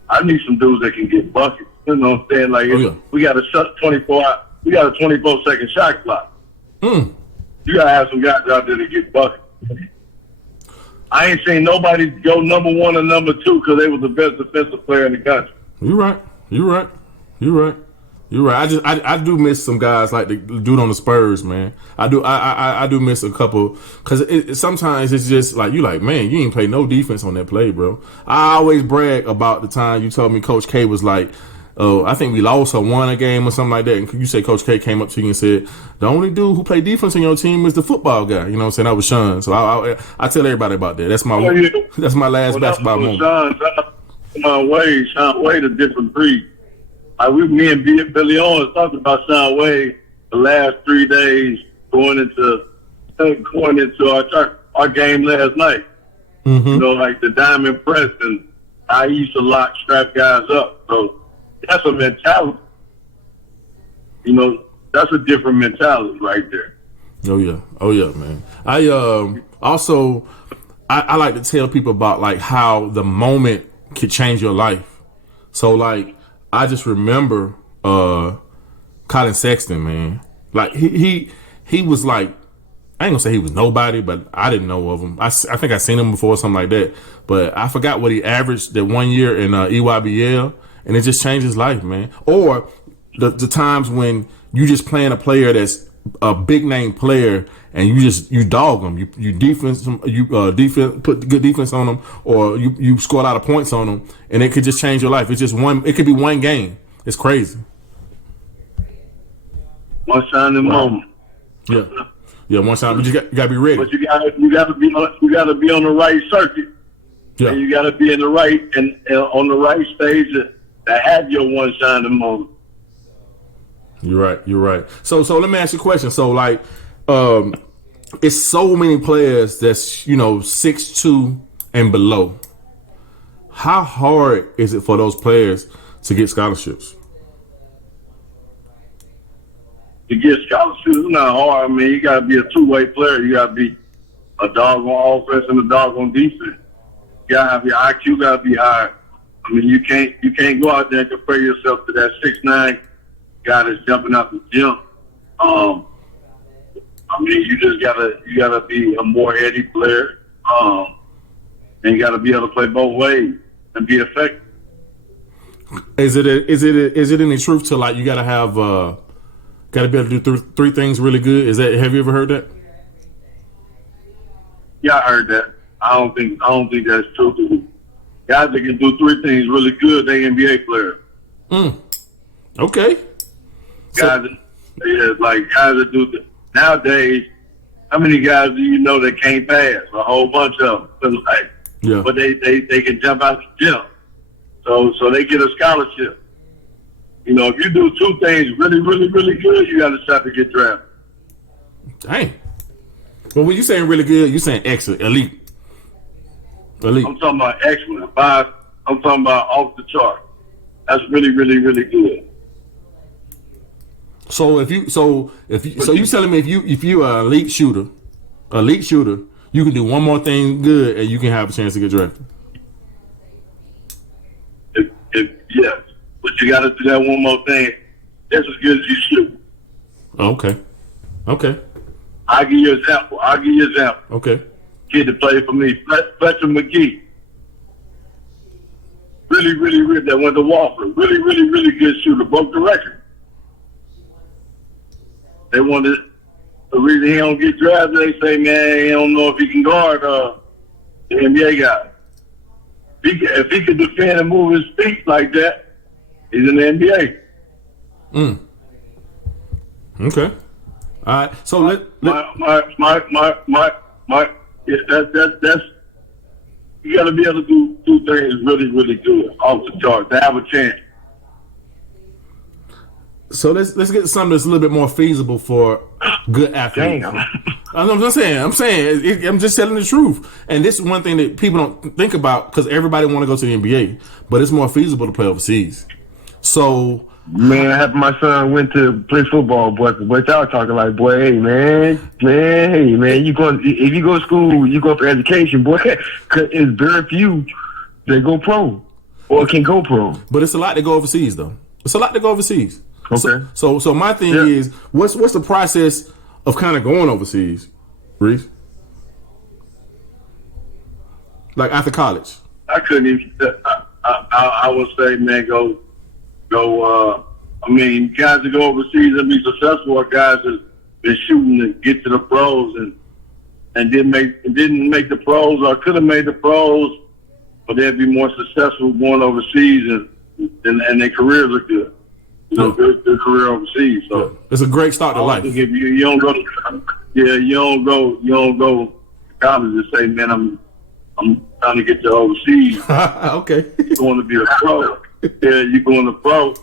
I need some dudes that can get buckets. You know what I'm saying? Like we got a 24-second shot clock. Mm. You gotta have some guys out there to get buckets. I ain't seen nobody go number one or number two because they was the best defensive player in the country. You're right. I do miss some guys like the dude on the Spurs, man. I do miss a couple because sometimes it's just like you like, man, you ain't play no defense on that play, bro. I always brag about the time you told me Coach K was like, oh, I think we lost or won a game or something like that. And you say Coach K came up to you and said, the only dude who played defense on your team is the football guy. You know what I'm saying? That was Sean. So I tell everybody about that. That's my last basketball moment. Sean Wade a different breed. Like me and Billy Owens talked about Sean Wade the last 3 days going into our game last night. Mm-hmm. Like the diamond press and I used to strap guys up. So that's a mentality. That's a different mentality right there. Oh yeah, man. I also like to tell people about like how the moment could change your life. So like I just remember Colin Sexton, man. Like he was like I ain't gonna say he was nobody, but I didn't know of him. I think I seen him before, something like that. But I forgot what he averaged that 1 year in EYBL, and it just changed his life, man. Or the times when you just playing a player that's a big name player, and you dog them, you defense put good defense on them, or you score a lot of points on them, and it could just change your life. It's just it could be one game. It's crazy. One shining moment. Yeah. Yeah, one time, but you gotta be ready. But you gotta be on the right circuit. Yeah. And you gotta be in the right and on the right stage to have your one shining moment. You're right. So let me ask you a question. So like, it's so many players that's 6'2" and below. How hard is it for those players to get scholarships? To get scholarships is not hard. I mean, you gotta be a two-way player. You gotta be a dog on offense and a dog on defense. You gotta have your IQ gotta be high. I mean, you can't go out there and compare yourself to that 6'9" guy that's jumping out the gym. I mean, you gotta be a more heady player, and you gotta be able to play both ways and be effective. Is it any truth to like you gotta have gotta be able to do three things really good? Have you ever heard that? Yeah, I heard that. I don't think that's true. Guys that can do three things really good, they NBA players. Okay. Guys that do nowadays. How many guys do you know that can't pass? A whole bunch of them. Yeah. But they can jump out the gym, so they get a scholarship. If you do two things really, really, really good, you got a shot to get drafted. Dang. But when you saying really good, you saying excellent, elite. I'm talking about excellent. I'm talking about off the chart. That's really, really, really good. So you telling me if you are an elite shooter, you can do one more thing good and you can have a chance to get drafted. Yes, but you got to do that one more thing. That's as good as you shoot. Okay. I'll give you an example. Okay. Kid to play for me, Fletcher McGee. Really, really, really, that went to Wofford. Really, really, really good shooter. Broke the record. They wanted the reason he don't get drafted. They say, man, he don't know if he can guard the NBA guy. If he could defend and move his feet like that, he's in the NBA. Okay. All right. So that's you got to be able to do things really, really good off the chart to have a chance. So let's get something that's a little bit more feasible for good athletes. Damn. I'm saying, I'm just telling the truth. And this is one thing that people don't think about because everybody want to go to the NBA, but it's more feasible to play overseas. So, man, half my son went to play football, boy. But y'all talking like, boy, hey, man, if you go to school, you go for education, boy. Cause it's very few that go pro or can go pro. But it's a lot to go overseas, though. It's a lot to go overseas. Okay. So my thing is, what's the process of kind of going overseas, Reece? Like after college? I couldn't even. I would say, man, go. I mean, guys that go overseas and be successful are guys that been shooting to get to the pros and didn't make the pros or could have made the pros, but they'd be more successful going overseas and their careers are good. Good career overseas. So it's a great start to life. If you don't go to college and say, man, I'm trying to get to overseas. Okay. You want to be a pro. Yeah, you going to pro.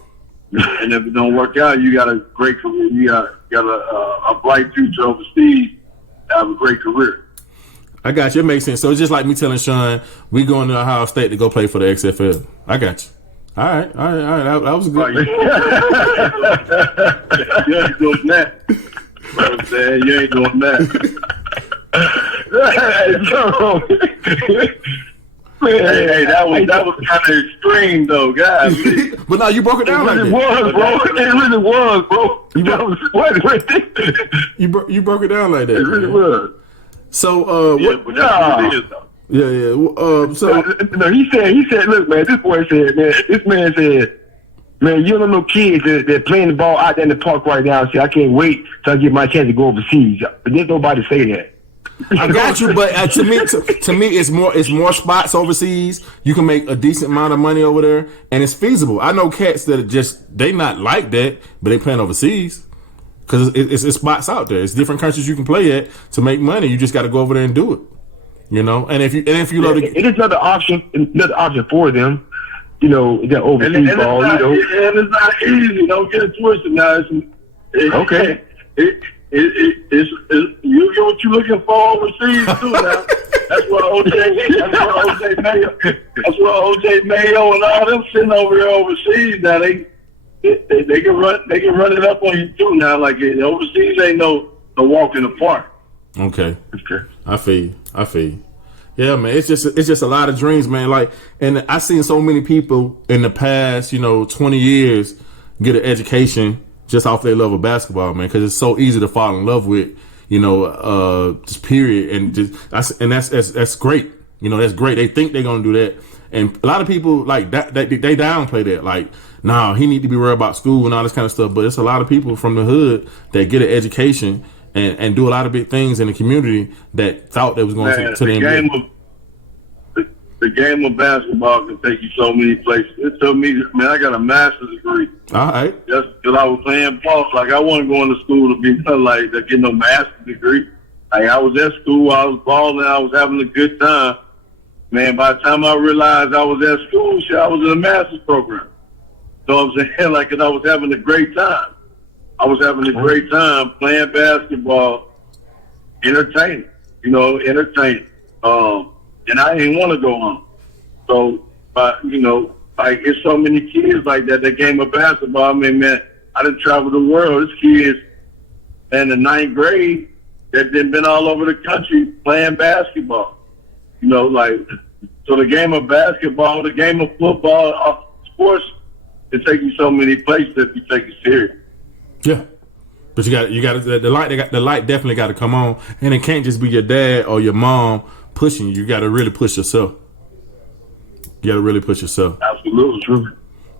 And if it don't work out, you got a great career. You got a bright future overseas. Have a great career. I got you. It makes sense. So it's just like me telling Sean, we going to Ohio State to go play for the XFL. I got you. All right. That was good. You ain't doing that. I'm saying you ain't doing that. Hey, that was kind of extreme though, guys. But no, you broke it down like that. It really was, bro. You broke it down like that. It really was. So, Yeah, but that's what it is, though. yeah. So, No, he said, look, man, this man said, man, you don't know kids that playing the ball out there in the park right now. See, I can't wait till I get my chance to go overseas. But there's nobody say that. I got you, but to me, it's more spots overseas. You can make a decent amount of money over there, and it's feasible. I know cats that are they not like that, but they playing overseas because it's spots out there. It's different countries you can play at to make money. You just got to go over there and do it, you know. And if you love it is another option for them, you know, that overseas ball, you know. And it's not easy. Don't get it twisted now. Okay. It's you get what you looking for overseas too now. That's where OJ Mayo and all them sitting over there overseas now. They can run it up on you too now. Like overseas ain't no walk in the park. Okay. I feel you. Yeah, man. It's just a lot of dreams, man. Like, and I seen so many people in the past, 20 years get an education just off their love of basketball, man, because it's so easy to fall in love with, just period. And that's great. That's great. They think they're gonna do that, and a lot of people like that. They downplay that. Like, nah, he need to be worried about school and all this kind of stuff. But it's a lot of people from the hood that get an education and do a lot of big things in the community that thought they was going to the NBA. The game of basketball can take you so many places. It told me, man, I got a master's degree. All right. Just because I was playing ball. Like, I wasn't going to school to be nothing like that, get no master's degree. Like, I was at school, I was balling, I was having a good time. Man, by the time I realized I was at school, I was in a master's program. So I'm saying, like, 'cause I was having a great time. I was having a great time playing basketball, entertaining. And I didn't want to go home. So, like, it's so many kids like that game of basketball. I mean, man, I done traveled the world. There's kids in the 9th grade that been all over the country playing basketball. So the game of basketball, the game of football, sports can take you so many places if you take it serious. Yeah. But you got the light definitely got to come on, and it can't just be your dad or your mom pushing you. You got to really push yourself. Absolutely true.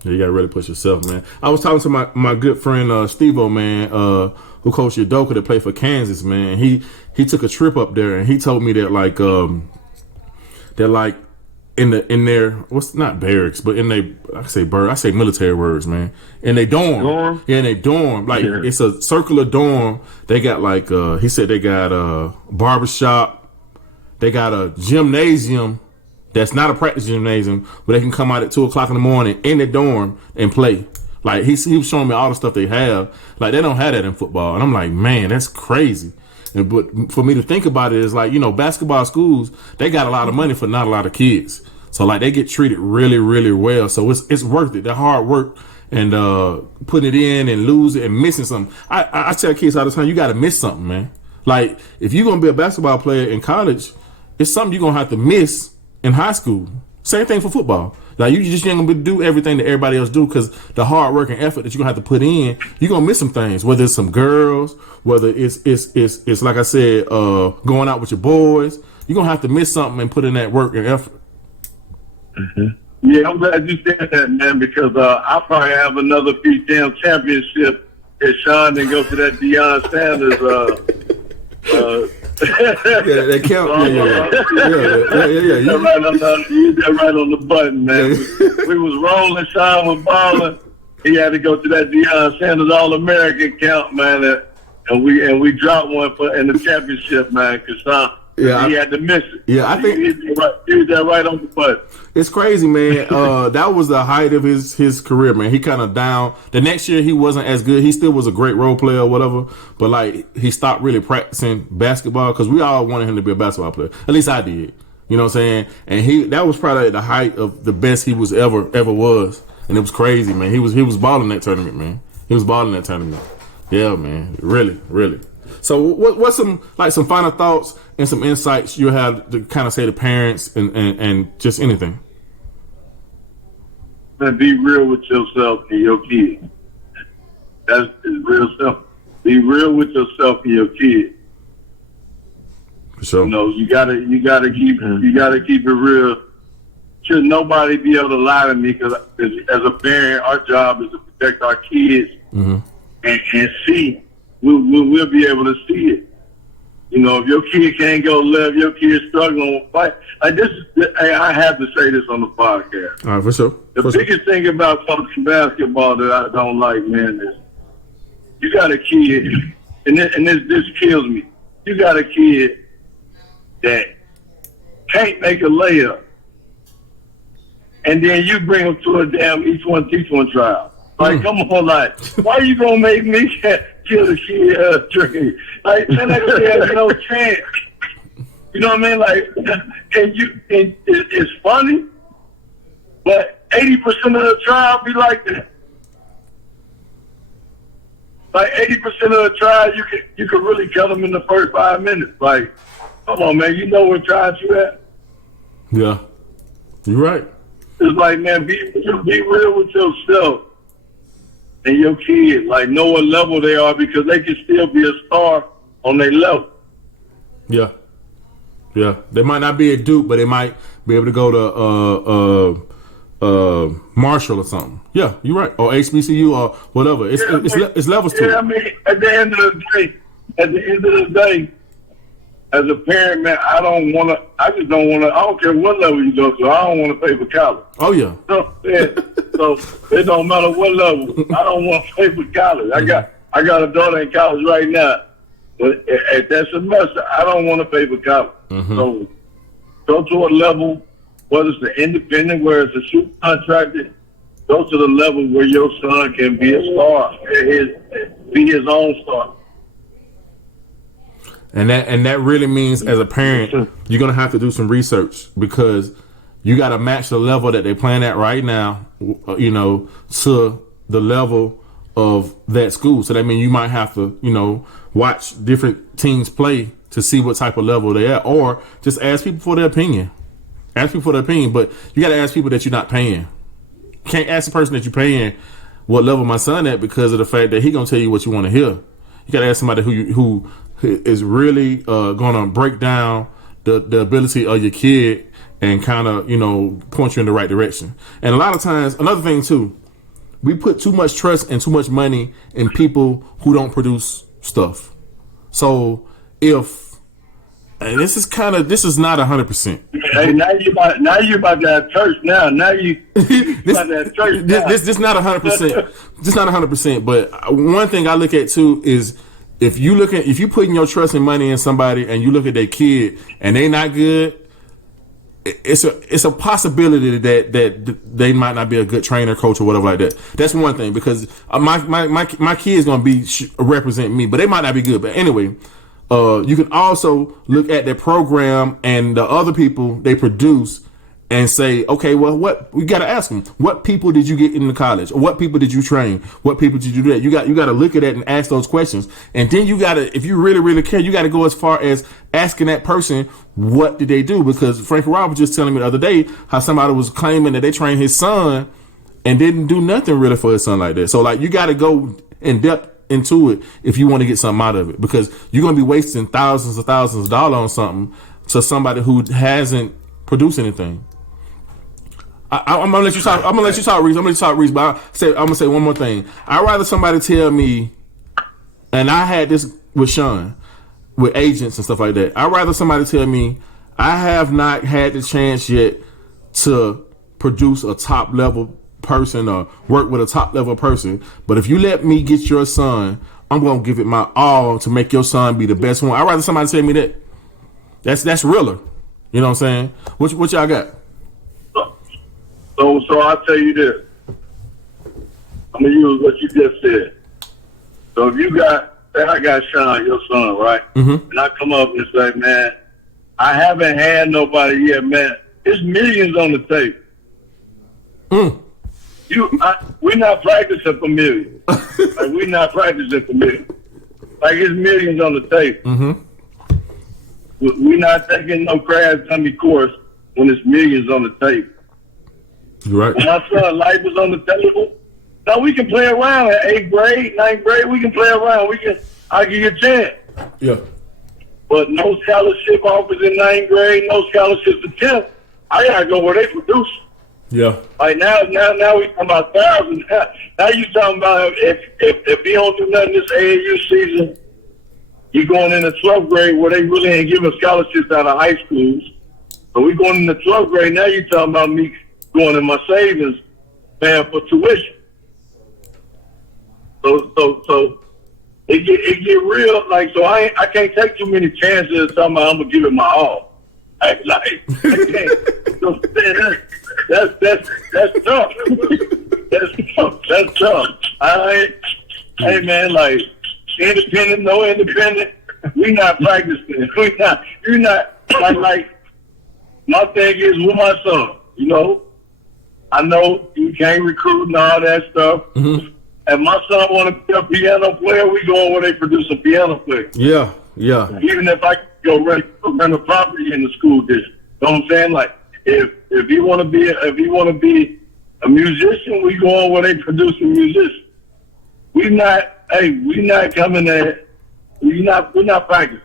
Yeah, you got to really push yourself, man. I was talking to my good friend Steve-O, man, who coached Udoka that played for Kansas, man. He took a trip up there, and he told me that in their what's not barracks, but in they I say military words, man. In they dorm. Yeah, in they dorm. Like, it's a circular dorm. They got he said they got a barbershop. They got a gymnasium that's not a practice gymnasium, but they can come out at 2:00 in the morning in the dorm and play. Like, he was showing me all the stuff they have. Like, they don't have that in football. And I'm like, man, that's crazy. But for me to think about it is like, basketball schools, they got a lot of money for not a lot of kids. So, like, they get treated really, really well. So it's worth it. The hard work and putting it in and losing and missing something. I tell kids all the time, you got to miss something, man. Like, if you're going to be a basketball player in college, it's something you're going to have to miss in high school. Same thing for football. Like, you just ain't going to do everything that everybody else do, because the hard work and effort that you're going to have to put in, you're going to miss some things, whether it's some girls, whether it's like I said, going out with your boys. You're going to have to miss something and put in that work and effort. Mm-hmm. Yeah, I'm glad you said that, man, because I'll probably have another PTM championship if Sean didn't go to that Deion Sanders yeah, they count. Yeah. You're right on the button, man. We was rolling. Sean was balling. He had to go to that Deion Sanders All-American count, man, and we dropped one in the championship, man, because he had to miss it. Yeah, I think he was that right on the button. It's crazy, man. That was the height of his career, man. He kind of down. The next year, he wasn't as good. He still was a great role player or whatever, but like, he stopped really practicing basketball because we all wanted him to be a basketball player. At least I did. You know what I'm saying? And that was probably the height of the best he was ever was, and it was crazy, man. He was balling that tournament, man. He was balling that tournament. Yeah, man. Really, really. So what's some final thoughts and some insights you have to kind of say to parents and just anything? Man, be real with yourself and your kids. That's real simple. Be real with yourself and your kids. For sure. You know, you gotta keep it real. Should nobody be able to lie to me? Because as a parent, our job is to protect our kids and see. We'll be able to see it. You know, if your kid can't go left, your kid's struggling, fight. Like this, I have to say this on the podcast. All right, for sure. The biggest thing about coaching basketball that I don't like, man, is you got a kid, and this kills me. You got a kid that can't make a layup, and then you bring him to a damn E1T1 trial. Like, come on, like, why you gonna make me kill the kid dream? Like, man, that kid has no chance. You know what I mean? Like, and it's funny, but 80% of the trial be like that. Like 80% of the trial, you can really kill them in the first 5 minutes. Like, come on, man, you know what trial you at? Yeah, you're right. It's like, man, be real with yourself and your kids. Like, know what level they are because they can still be a star on their level. Yeah. Yeah. They might not be at Duke, but they might be able to go to Marshall or something. Yeah, you're right. Or HBCU or whatever. It's levels to it. I mean, at the end of the day, as a parent, man, I don't care what level you go to, I don't want to pay for college. Oh, yeah. So it don't matter what level, I don't want to pay for college. I got a daughter in college right now, but at that semester, I don't want to pay for college. So go to a level, whether it's an independent, where it's a super contracted, go to the level where your son can be a star, be his own star. And that really means, as a parent, you're gonna have to do some research because you got to match the level that they're playing at right now, you know, to the level of that school. So that means you might have to, you know, watch different teams play to see what type of level they're at, or just ask people for their opinion. Ask people for their opinion, but you got to ask people that you're not paying. You can't ask the person that you're paying what level my son at because of the fact that he gonna tell you what you want to hear. You got to ask somebody who is really gonna break down the ability of your kid and kind of, you know, point you in the right direction. And a lot of times, another thing too, we put too much trust and too much money in people who don't produce stuff. So and this is not 100%. Hey, now you about to have church now. Now you about to have church now. This not 100%. This not 100%. But one thing I look at too is if you putting your trust and money in somebody and you look at their kid and they not good, it's a possibility that they might not be a good trainer, coach, or whatever like that. That's one thing, because my kid is gonna represent me, but they might not be good. But anyway, you can also look at their program and the other people they produce and say, okay, well, what we got to ask them, what people did you get into college? Or what people did you train? What people did you do that? You got to look at that and ask those questions. And then you got to, if you really, really care, you got to go as far as asking that person, what did they do? Because Frankie Rob was just telling me the other day how somebody was claiming that they trained his son and didn't do nothing really for his son like that. So like, you got to go in depth into it if you want to get something out of it, because you're going to be wasting thousands of dollars on something to somebody who hasn't produced anything. I'm gonna let you talk. I'm gonna let you talk, Reece. But I'm gonna say one more thing. I'd rather somebody tell me, and I had this with Sean, with agents and stuff like that. I'd rather somebody tell me I have not had the chance yet to produce a top level person or work with a top level person. But if you let me get your son, I'm gonna give it my all to make your son be the best one. I'd rather somebody tell me that. That's realer. You know what I'm saying? What y'all got? So I'll tell you this. I'm going to use what you just said. So if you say I got Sean, your son, right? Mm-hmm. And I come up and say, man, I haven't had nobody yet, man. There's millions on the table. We're not practicing for millions. Like, we're not practicing for millions. like it's millions on the table. Mm-hmm. We're not taking no crash dummy course when it's millions on the table. You're right. When my son's life is on the table, now we can play around at 8th grade, 9th grade. We can play around. I'll give you a chance. Yeah. But no scholarship offers in 9th grade, no scholarships in 10th. I gotta go where they produce. Yeah. Like now we talking about thousands. Now you talking about if he don't do nothing this AAU season, you going in the 12th grade where they really ain't giving scholarships out of high schools. So we going in the 12th grade. Now you talking about me going in my savings, man, for tuition. So it get real. Like, so I can't take too many chances talking about I'm gonna give it my all. I can't. So, that's tough. That's tough. Hey man, like independent, no independent. We not practicing. You're not like my thing is with my son. You know, I know you can't recruit and all that stuff. Mm-hmm. And my son want to be a piano player, we going where they produce a piano player. Yeah. Even if I go rent a property in the school district. You know what I'm saying? Like if he want to be a musician, we going where they produce a musician. We not coming there. We're not practicing.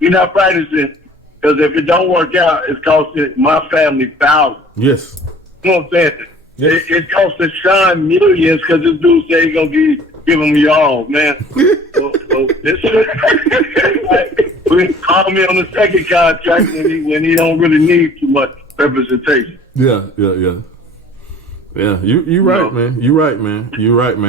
We're not practicing because if it don't work out, it's costing my family thousands. Yes. You know what I'm saying? Yes. It costing Sean millions because this dude said he's gonna give him y'all, man. so this is we call me on the second contract when he don't really need too much representation. Yeah. You right, man. You right, man.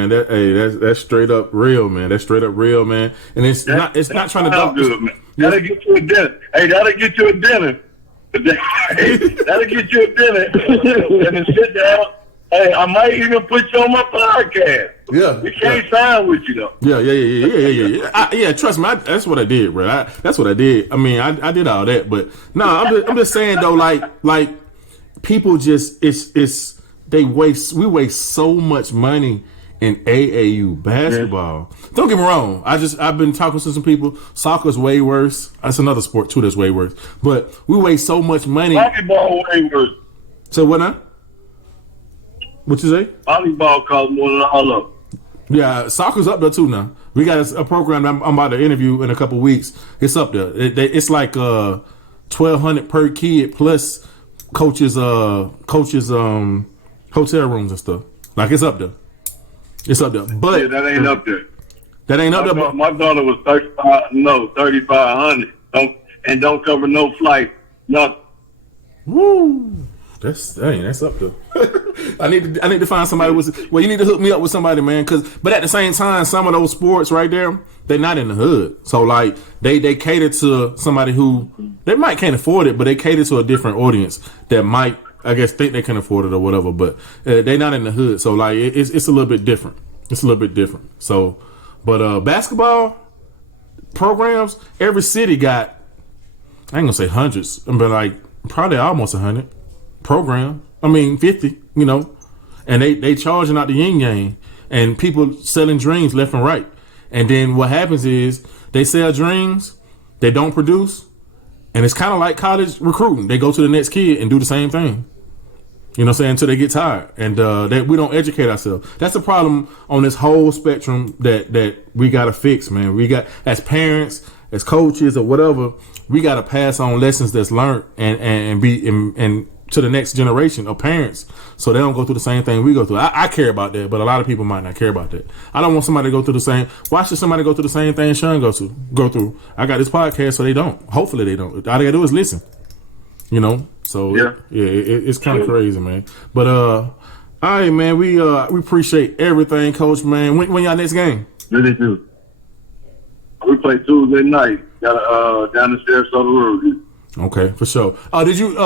That's straight up real, man. That's straight up real, man. And it's not trying to sound good, man. That'll get you a dinner. Hey, that'll get you a dinner. That'll get you a dinner. And then sit down. Hey, I might even put you on my podcast. Yeah. We can't sign with you though. Yeah. Yeah, trust me, that's what I did, bro. That's what I did. I mean, I did all that, but no, I'm just saying though, like people just we waste so much money in AAU basketball. Yeah. Don't get me wrong. I've been talking to some people. Soccer's way worse. That's another sport too that's way worse. But we waste so much money. Volleyball way worse. So what now? What you say? Volleyball costs more than all of them. Yeah, soccer's up there too now. We got a program that I'm about to interview in a couple of weeks. It's up there. It's like $1,200 per kid plus coaches hotel rooms and stuff. Like it's up there. It's up there. But yeah, that ain't up there. That ain't up there. My daughter was $3,500. Don't cover no flight. Nothing. Woo. That's up there. I need to find somebody you need to hook me up with somebody, man. But at the same time, some of those sports right there, they're not in the hood. So like they cater to somebody who they might can't afford it, but they cater to a different audience that might, I guess, think they can afford it or whatever. But they're not in the hood. So like it's a little bit different. It's a little bit different. So, but basketball programs, every city got, I ain't gonna say hundreds, but like probably almost 100 program. 50, and they charging out the yin yang, and people selling dreams left and right. And then what happens is they sell dreams, they don't produce, and it's kind of like college recruiting. They go to the next kid and do the same thing. You know what I'm saying? Until they get tired, and we don't educate ourselves. That's the problem on this whole spectrum that we gotta fix, man. We got, as parents, as coaches, or whatever, we gotta pass on lessons that's learned and to the next generation of parents, so they don't go through the same thing we go through. I care about that, but a lot of people might not care about that. I don't want somebody to go through the same. Why should somebody go through the same thing Sean go through? I got this podcast, so they don't. Hopefully they don't. All they gotta do is listen. So yeah, it's kind of crazy, man. But all right, man. We appreciate everything, Coach. Man, when y'all next game? Really do. We play Tuesday night. Got down the Sarasota Road. Okay, for sure. Did you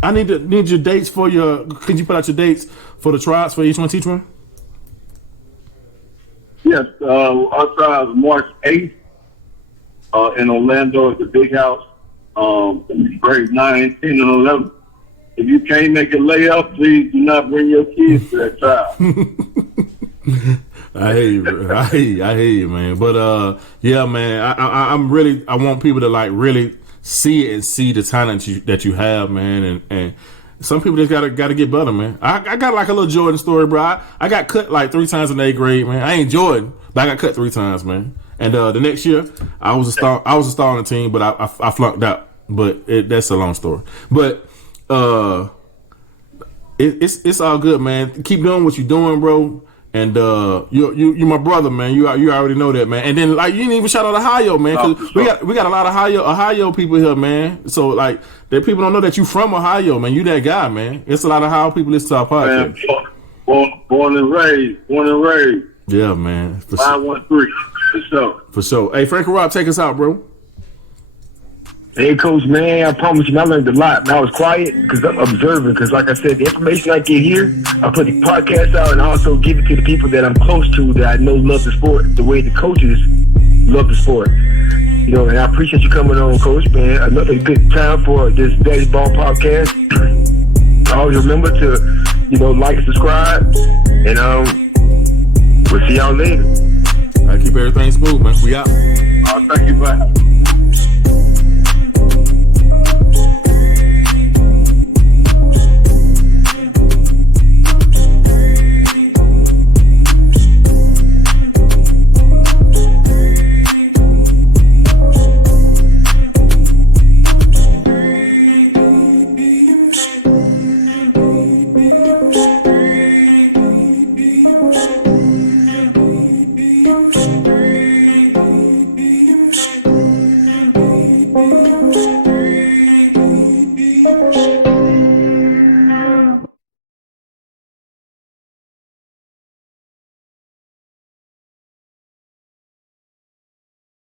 I need your dates for your. Could you put out your dates for the tryouts for E1T1? Yes, our trials March 8th in Orlando at the Big House. Grades 9, 10, and 11. If you can't make a layup, please do not bring your kids to that trial. I hear you, bro. I hear you, man. But yeah, man, I want people to like really see it and see the talent that you have, man. And some people just gotta get better, man. I got like a little Jordan story, bro. I got cut like 3 times in 8th grade, man. I ain't Jordan, but I got cut 3 times, man. And the next year, I was a star on the team, but I flunked out. But that's a long story. But it's all good, man. Keep doing what you're doing, bro. And you my brother, man. You already know that, man. And then like you didn't even shout out Ohio, man. Cause we got a lot of Ohio people here, man. So like that people don't know that you from Ohio, man. You that guy, man. It's a lot of Ohio people listen to our podcast. Man, born and raised. Yeah, man. 513. For sure. Hey, Frank and Rob, take us out, bro. Hey, Coach, man, I promise you, I learned a lot. Man, I was quiet because I'm observing. Because, like I said, the information I get here, I put the podcast out and I also give it to the people that I'm close to that I know love the sport the way the coaches love the sport. You know, and I appreciate you coming on, Coach, man. Another good time for this Daddy's Ball podcast. Always remember to, like and subscribe. And we'll see y'all later. I keep everything smooth, man. We out. Thank you, man.